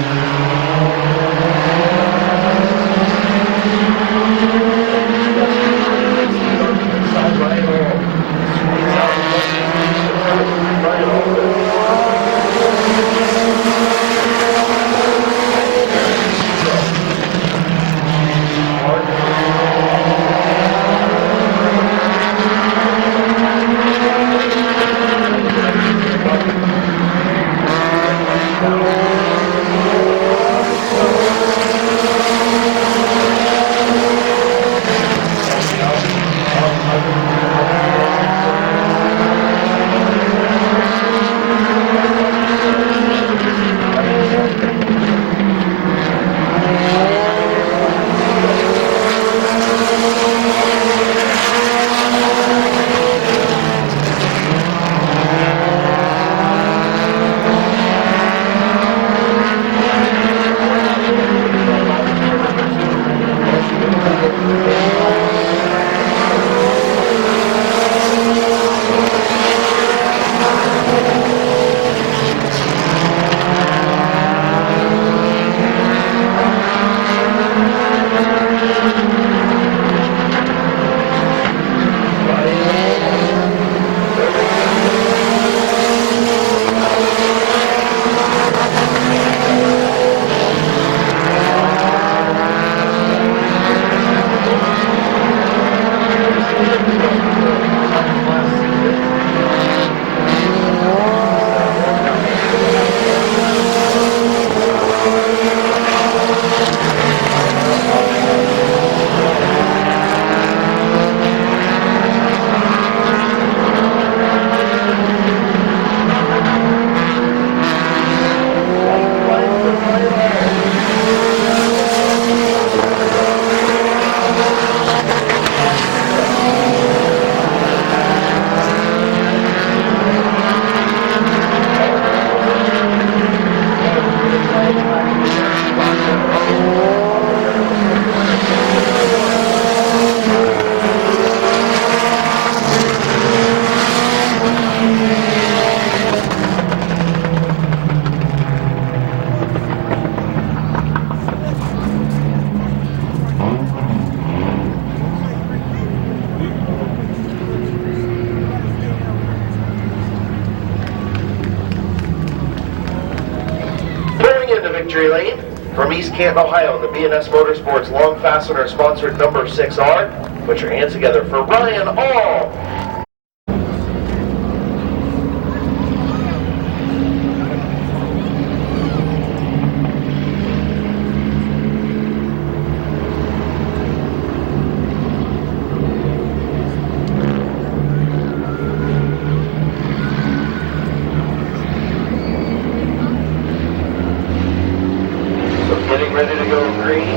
victory lane. From East Canton, Ohio, the B&S Motorsports Long Fastener sponsored number 6R. Put your hands together for Ryan All. Getting ready to go green.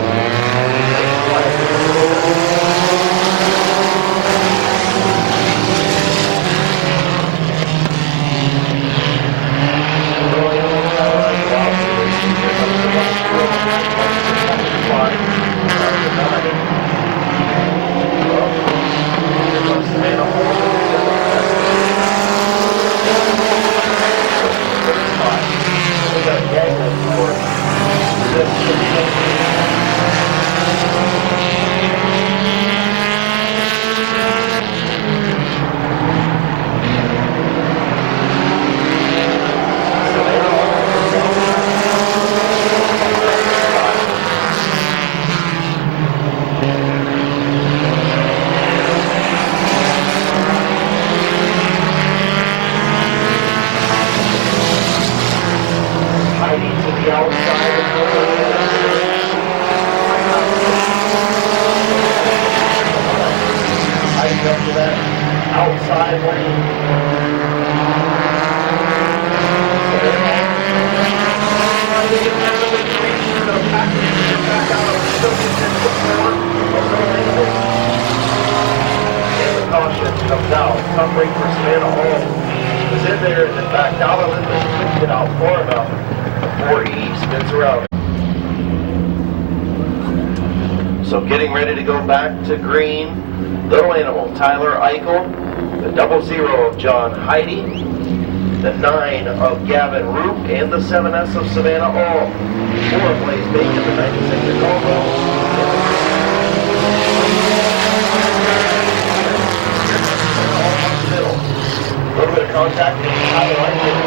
Outside lane. And the caution comes out. Tough break for Savannah Hall. Was in there and then backed out of it, but couldn't get out far enough before he spins around. So getting ready to go back to green. Little Animal, Tyler Eichel. The 00 of John Heidi. The 9 of Gavin Roop. And the 7S of Savannah All. 4 of Blaze Bacon, the 96 of Caldwell. A little bit of contact with Tyler Eichel.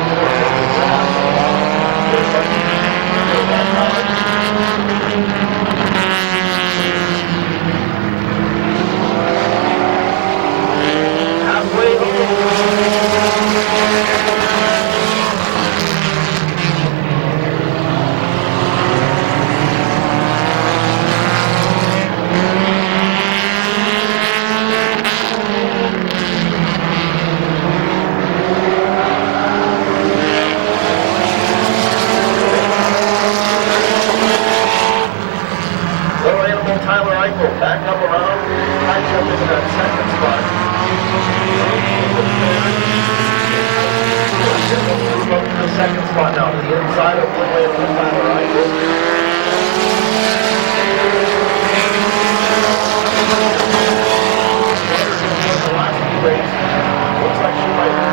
Tyler Eichel back up around, high jump into that second spot. Move up to the second spot now, to the inside of Little Animal Tyler Eichel. The last few races, looks like she might be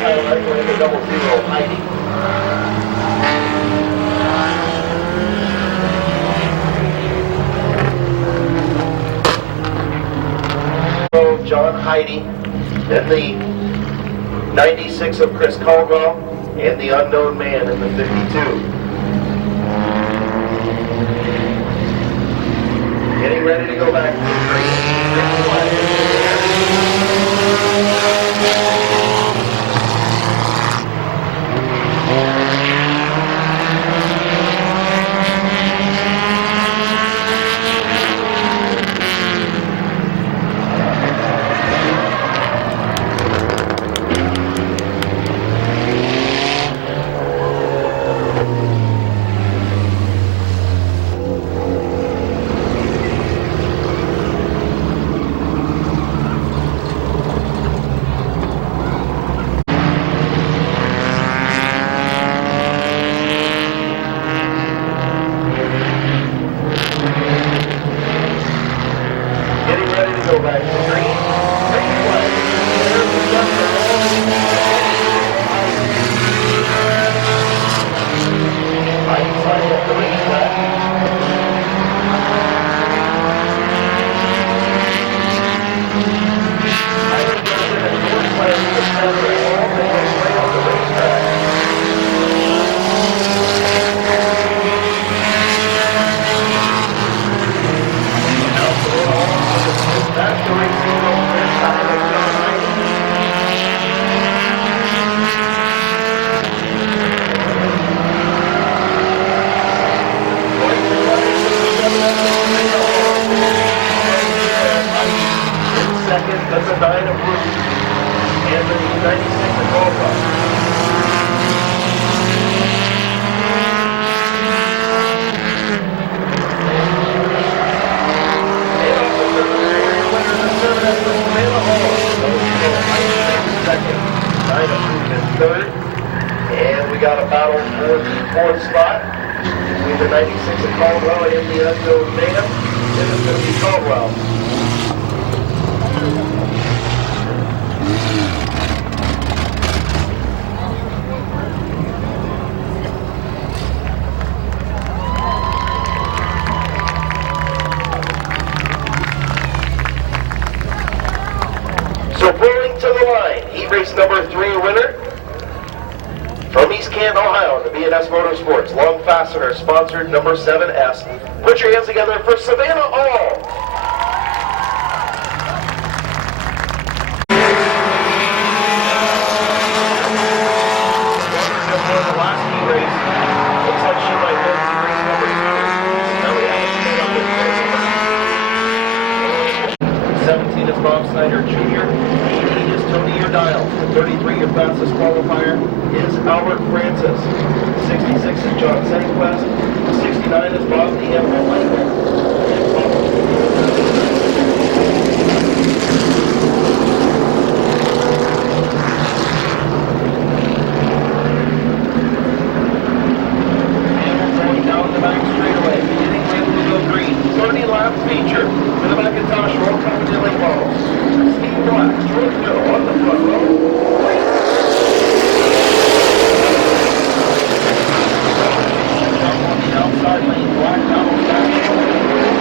Tyler Eichel in the 00 Heidi. John Heidi, then the 96 of Chris Caldwell, and the unknown man in the 52. Getting ready to go back to the green. Go back to green. Green flag. There's the jumper. Right side of the green flag. I think there's a short flag to the center. All the way That's a 9 of Bruce. And the 96 of Caldwell. And also for the series winner, the service is Savannah Hall. Second. 9 of Bruce in third. And we got a battle for the fourth spot between the 96 of Caldwell and the unknown man. It is going to be Caldwell. So pulling to the line, heat race number 3 winner. From East Canton, Ohio, the B&S Motorsports Long Fastener, sponsored number 7S. Put your hands together for Savannah All. The last heat race. Looks like she might win heat race number 2. Now we have it set up with 17 is Bob Snyder Jr. 80 is Tony Urdiles. The 33, your fastest qualifier, is Albert Francis. 66 is John Sanquest. 69 is Bob the Animal Langman. Down the back straightaway, beginning with Lugo Green. 30 lap feature for the Macintosh Road coming to Lake Falls. Steve Black, George Hill on the front row. Jump on the outside lane, Black down on the back.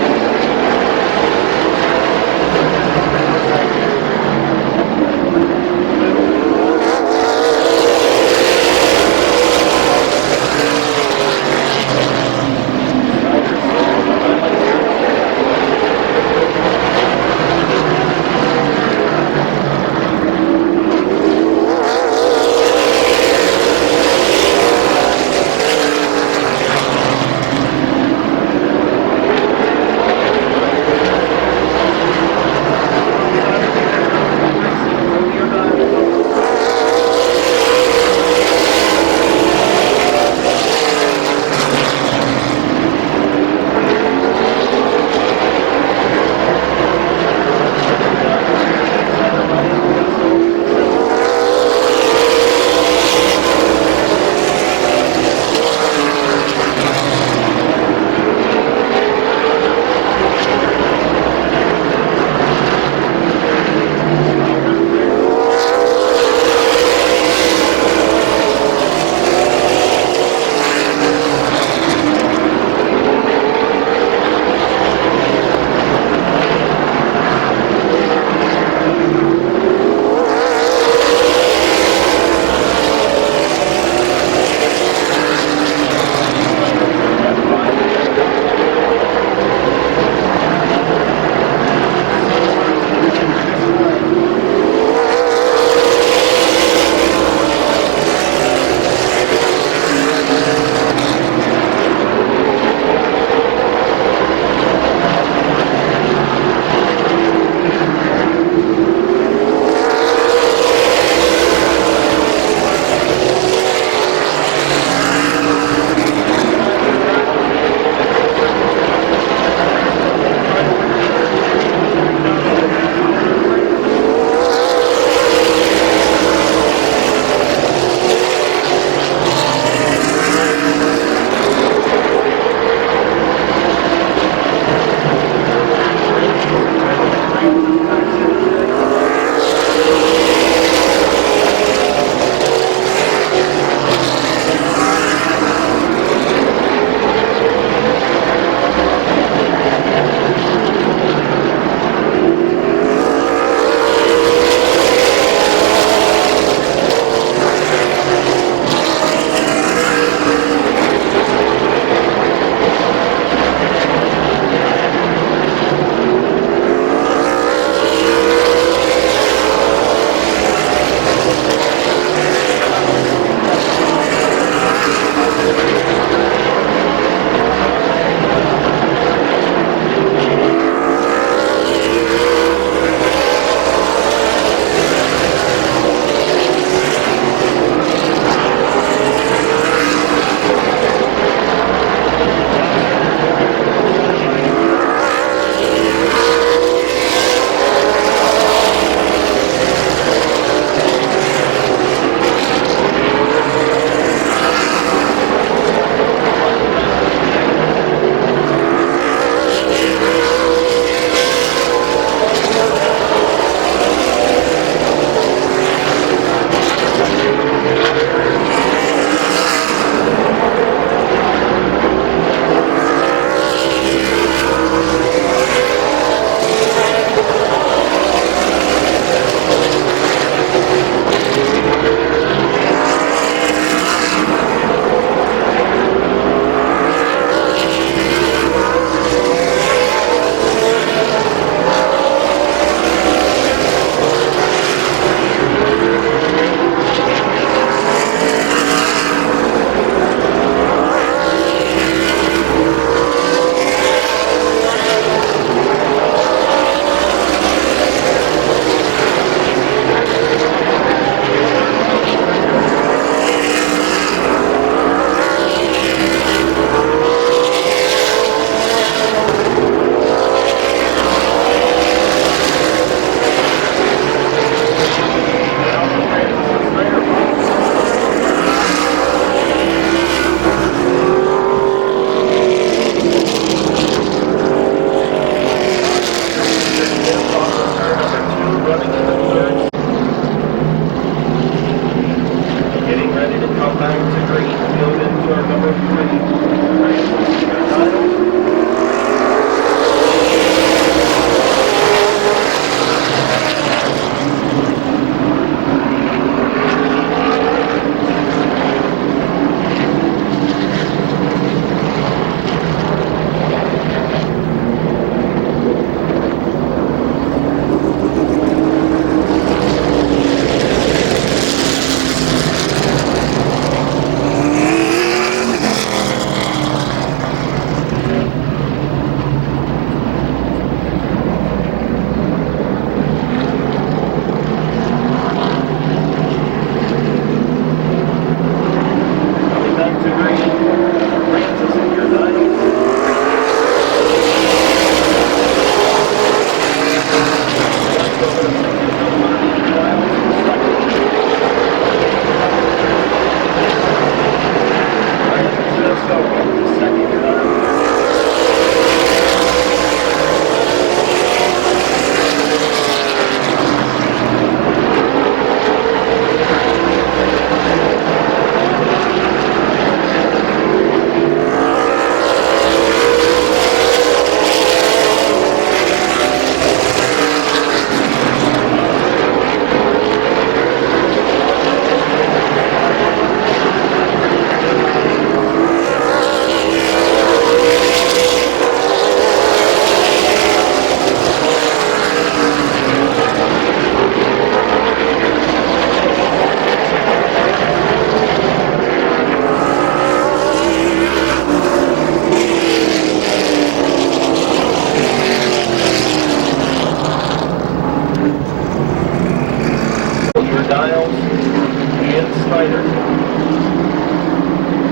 Snyder.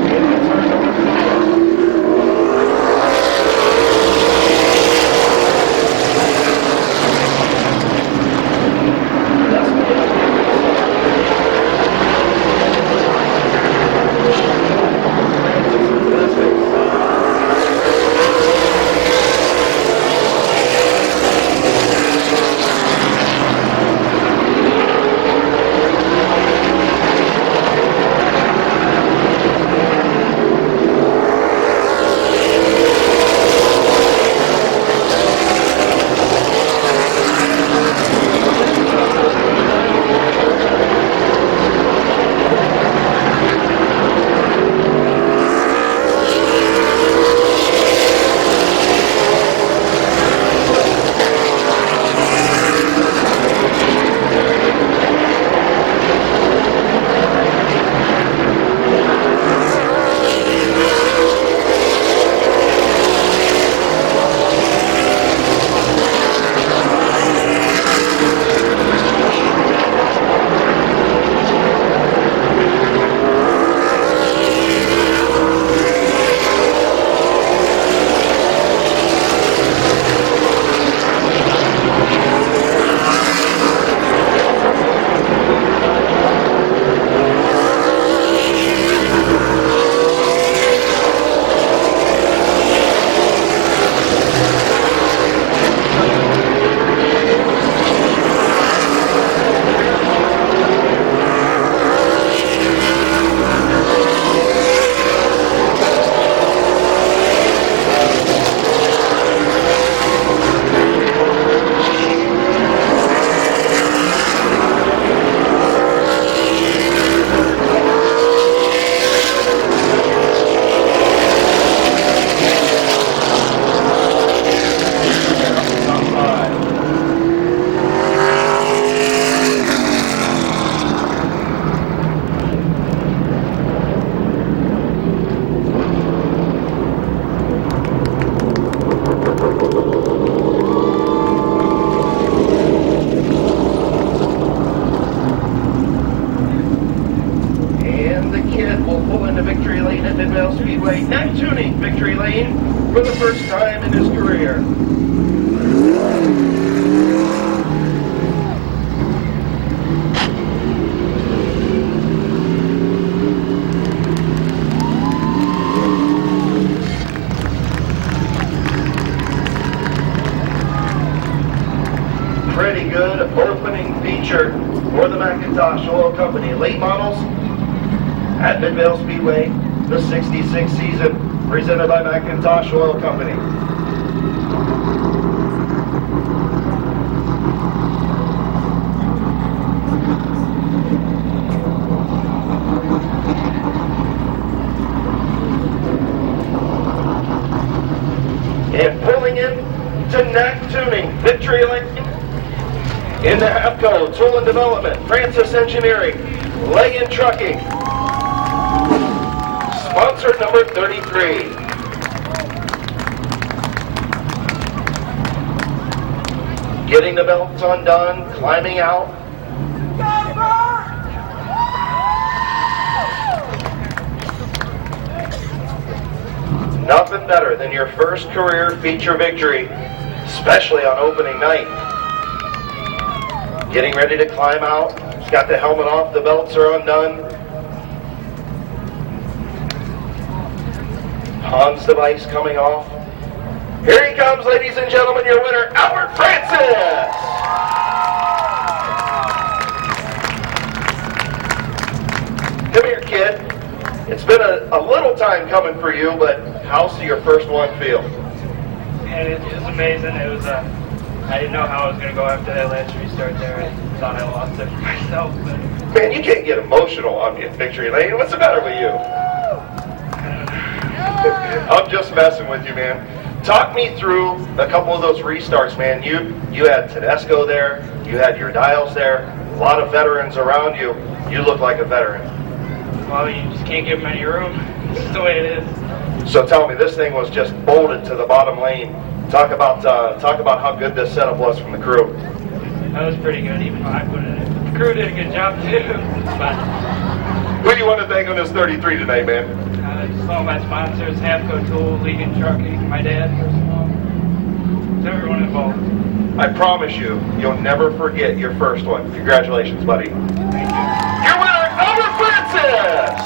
And it's our number 4. Victory Lane at Mid-Vale Speedway, not tuning Victory Lane for the first time in his career. Pretty good opening feature for the Macintosh Oil Company. Late models at Mid-Vale Speedway, the 66 season, presented by Macintosh Oil Company. And pulling in to Knack Tuning, Victory Lane. In the Hapco, Tool and Development, Francis Engineering, Leggin Trucking. Sponsor number 33. Getting the belts undone, climbing out. Nothing better than your first career feature victory, especially on opening night. Getting ready to climb out. He's got the helmet off, the belts are undone. Hans device coming off. Here he comes, ladies and gentlemen, your winner, Albert Francis! Come here, kid. It's been a little time coming for you, but how's your first one feel? And it was amazing. It was, I didn't know how I was going to go after that last restart there. I thought I lost it for myself. But Man, you can't get emotional on Victory Lane. What's the matter with you? I'm just messing with you, man. Talk me through a couple of those restarts, man. You had Tedesco there. You had your dials there. A lot of veterans around you. You look like a veteran. well, you just can't give them any room. It's just the way it is. So tell me, this thing was just bolted to the bottom lane. Talk about how good this setup was from the crew. That was pretty good, even though I put it in. The crew did a good job too. But Who do you want to thank on this 33 today, man? Just all my sponsors, Havco Tool, Legan Trucking, my dad, first of all. To everyone involved. I promise you, you'll never forget your first one. Congratulations, buddy. Thank you. Your winner, Albert Francis!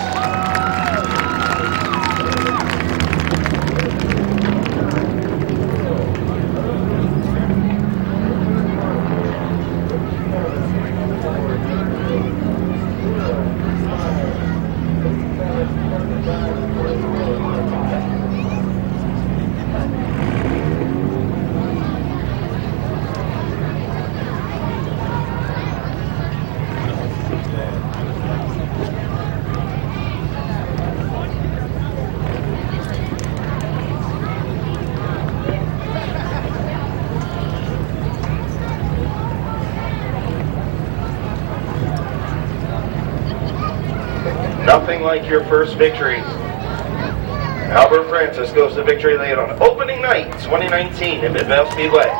Nothing like your first victory. Albert Francis goes to victory lane on opening night 2019 in Midvale Speedway.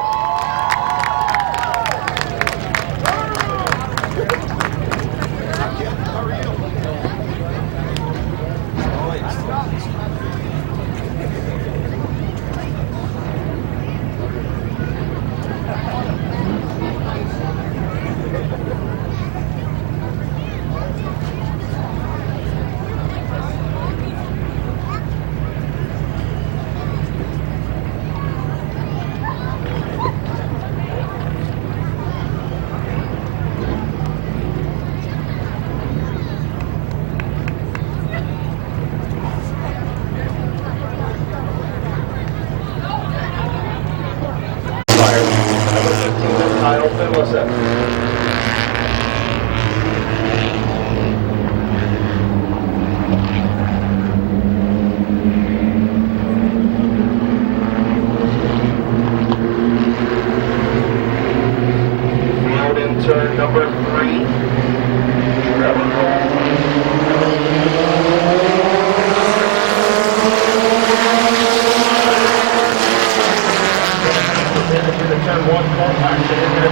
Turn number 3, Trevor Cole. Turn 1 call action in there.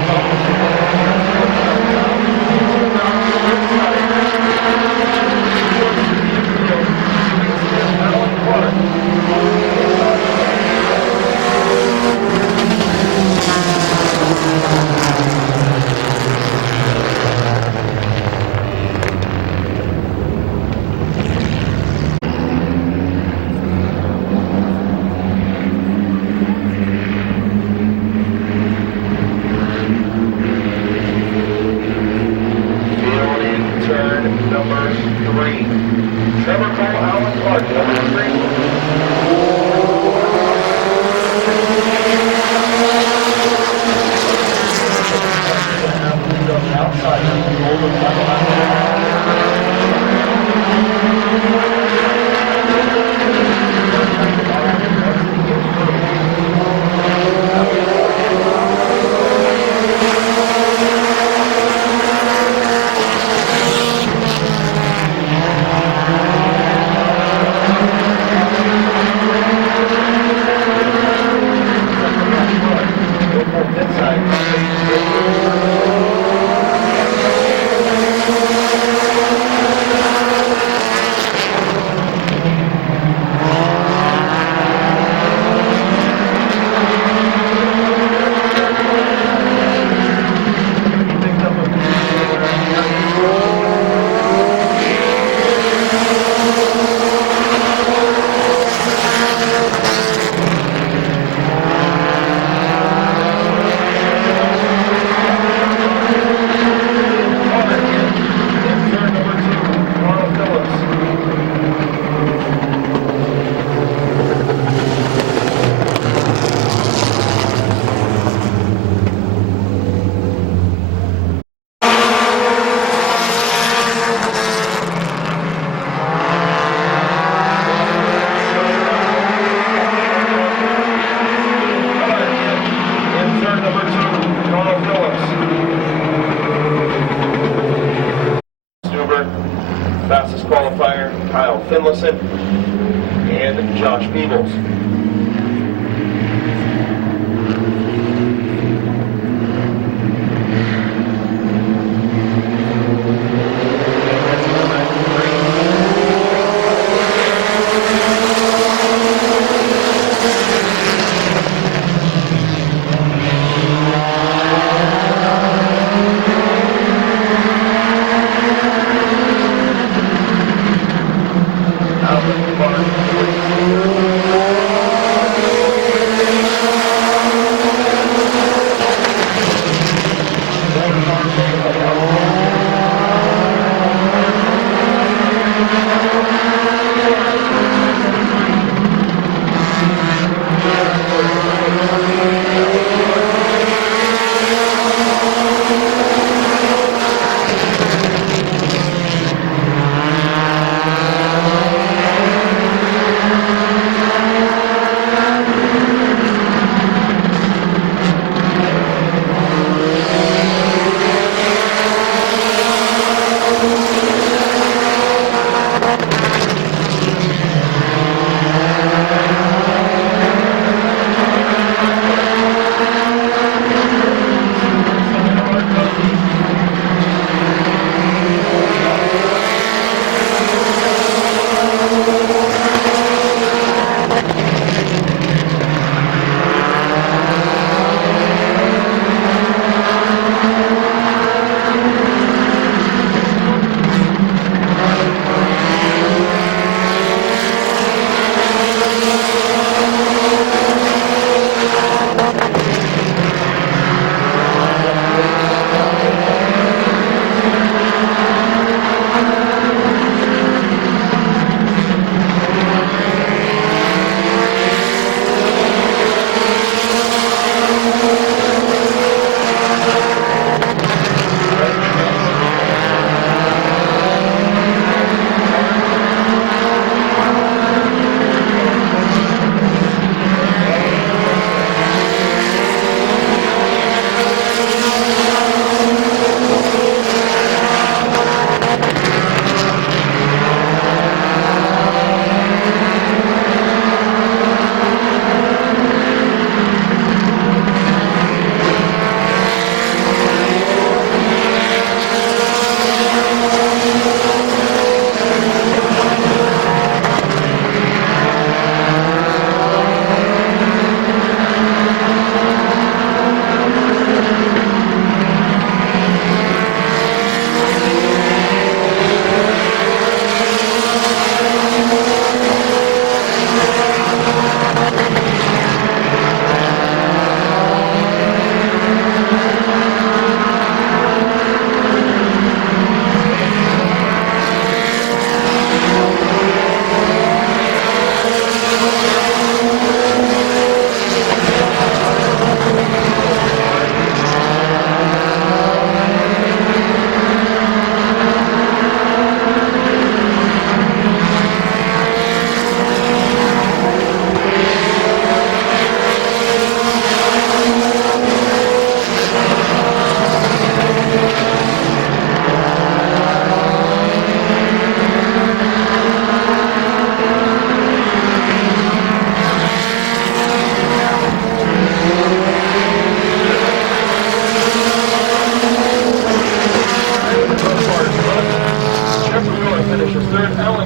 Number 3, Trevor Cole, Alan Clark, number 3. Outside, golden Fastest qualifier, Kyle Finlayson and Josh Peebles.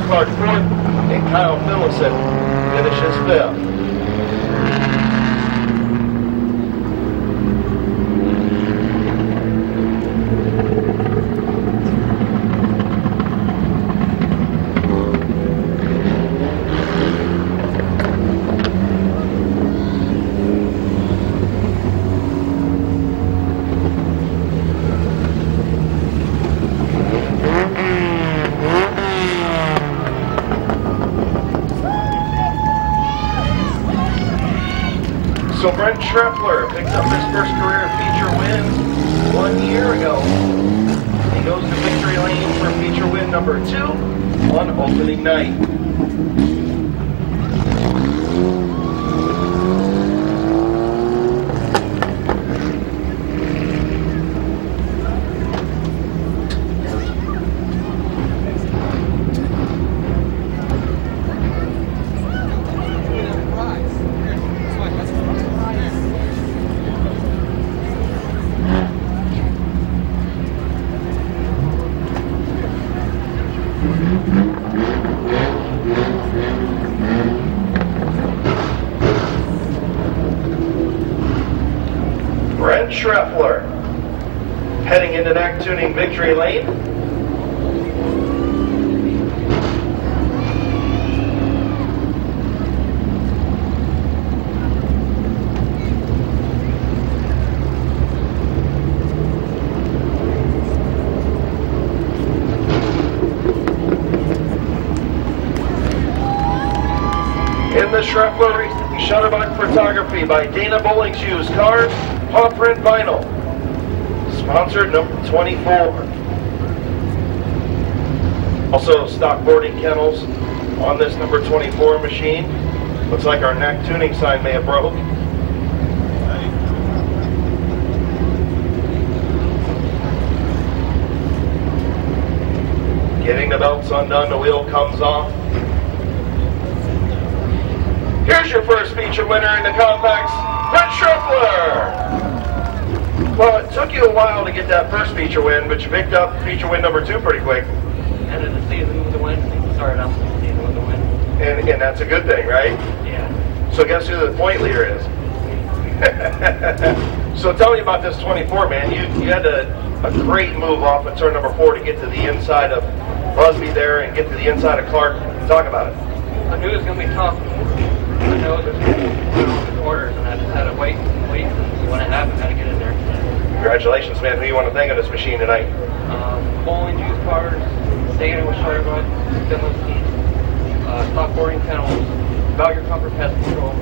Clark 4th, and Kyle Finlayson finishes 5th. So Brent Schreffler picks up his first career feature win 1 year ago. He goes to victory lane for feature win number 2 on opening night. Brent Schreffler heading into neck tuning victory lane. In the Schreffler Shutterbug Photography by Dana Bowling's Used Cars, paw print vinyl. Sponsored number 24. Also stock boarding kennels on this number 24 machine. Looks like our neck tuning sign may have broke. Getting the belts undone, the wheel comes off. Here's your first feature winner in the compacts, Brent Schreffler. Well, it took you a while to get that first feature win, but you picked up feature win number 2 pretty quick. End of the season with the win. Started out the season with the win. And that's a good thing, right? Yeah. So guess who the point leader is? So tell me about this 24, man. You had a great move off of turn number 4 to get to the inside of Busby there and get to the inside of Clark. Talk about it. I knew it was going to be tough. I know there's orders, and I just had to wait. And when it happened, I had to get in there. Congratulations, man. Who do you want to thank on this machine tonight? Bowling Used Cars, Dana with Shutterbug, Finless Seats, stock boarding kennels, About Your Comfort Pest Control.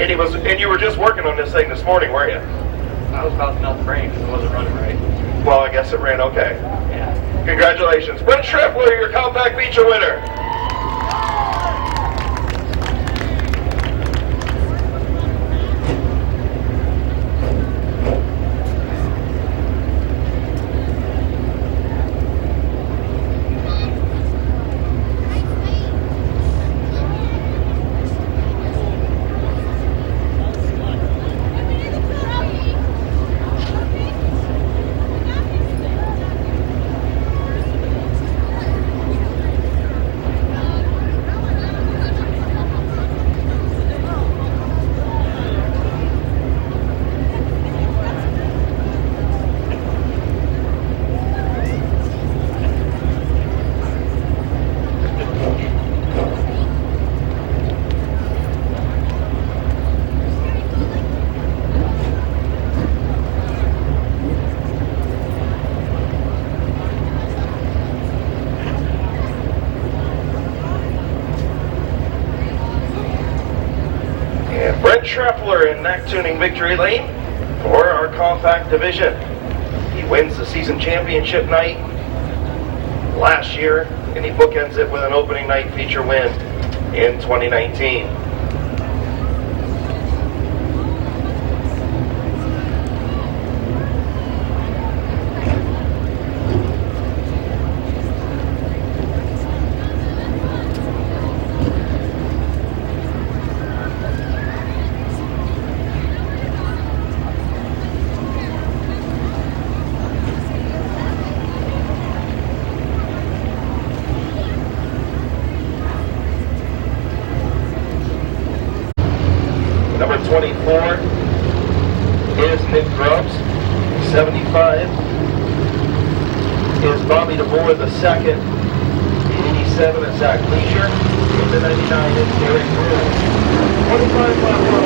And you were just working on this thing this morning, weren't you? I was about to melt the brain because it wasn't running right. Well, I guess it ran okay. Yeah. Congratulations. Brent Schreffler, your compact feature winner. Brent Schreffler in neck tuning victory lane for our compact division. He wins the season championship night last year, and he bookends it with an opening night feature win in 2019. 24 is Nick Grubbs. 75 is Bobby DeBoer the second. The 87 is Zach Leisure. And the 99 is Derek Brewer. 25 left.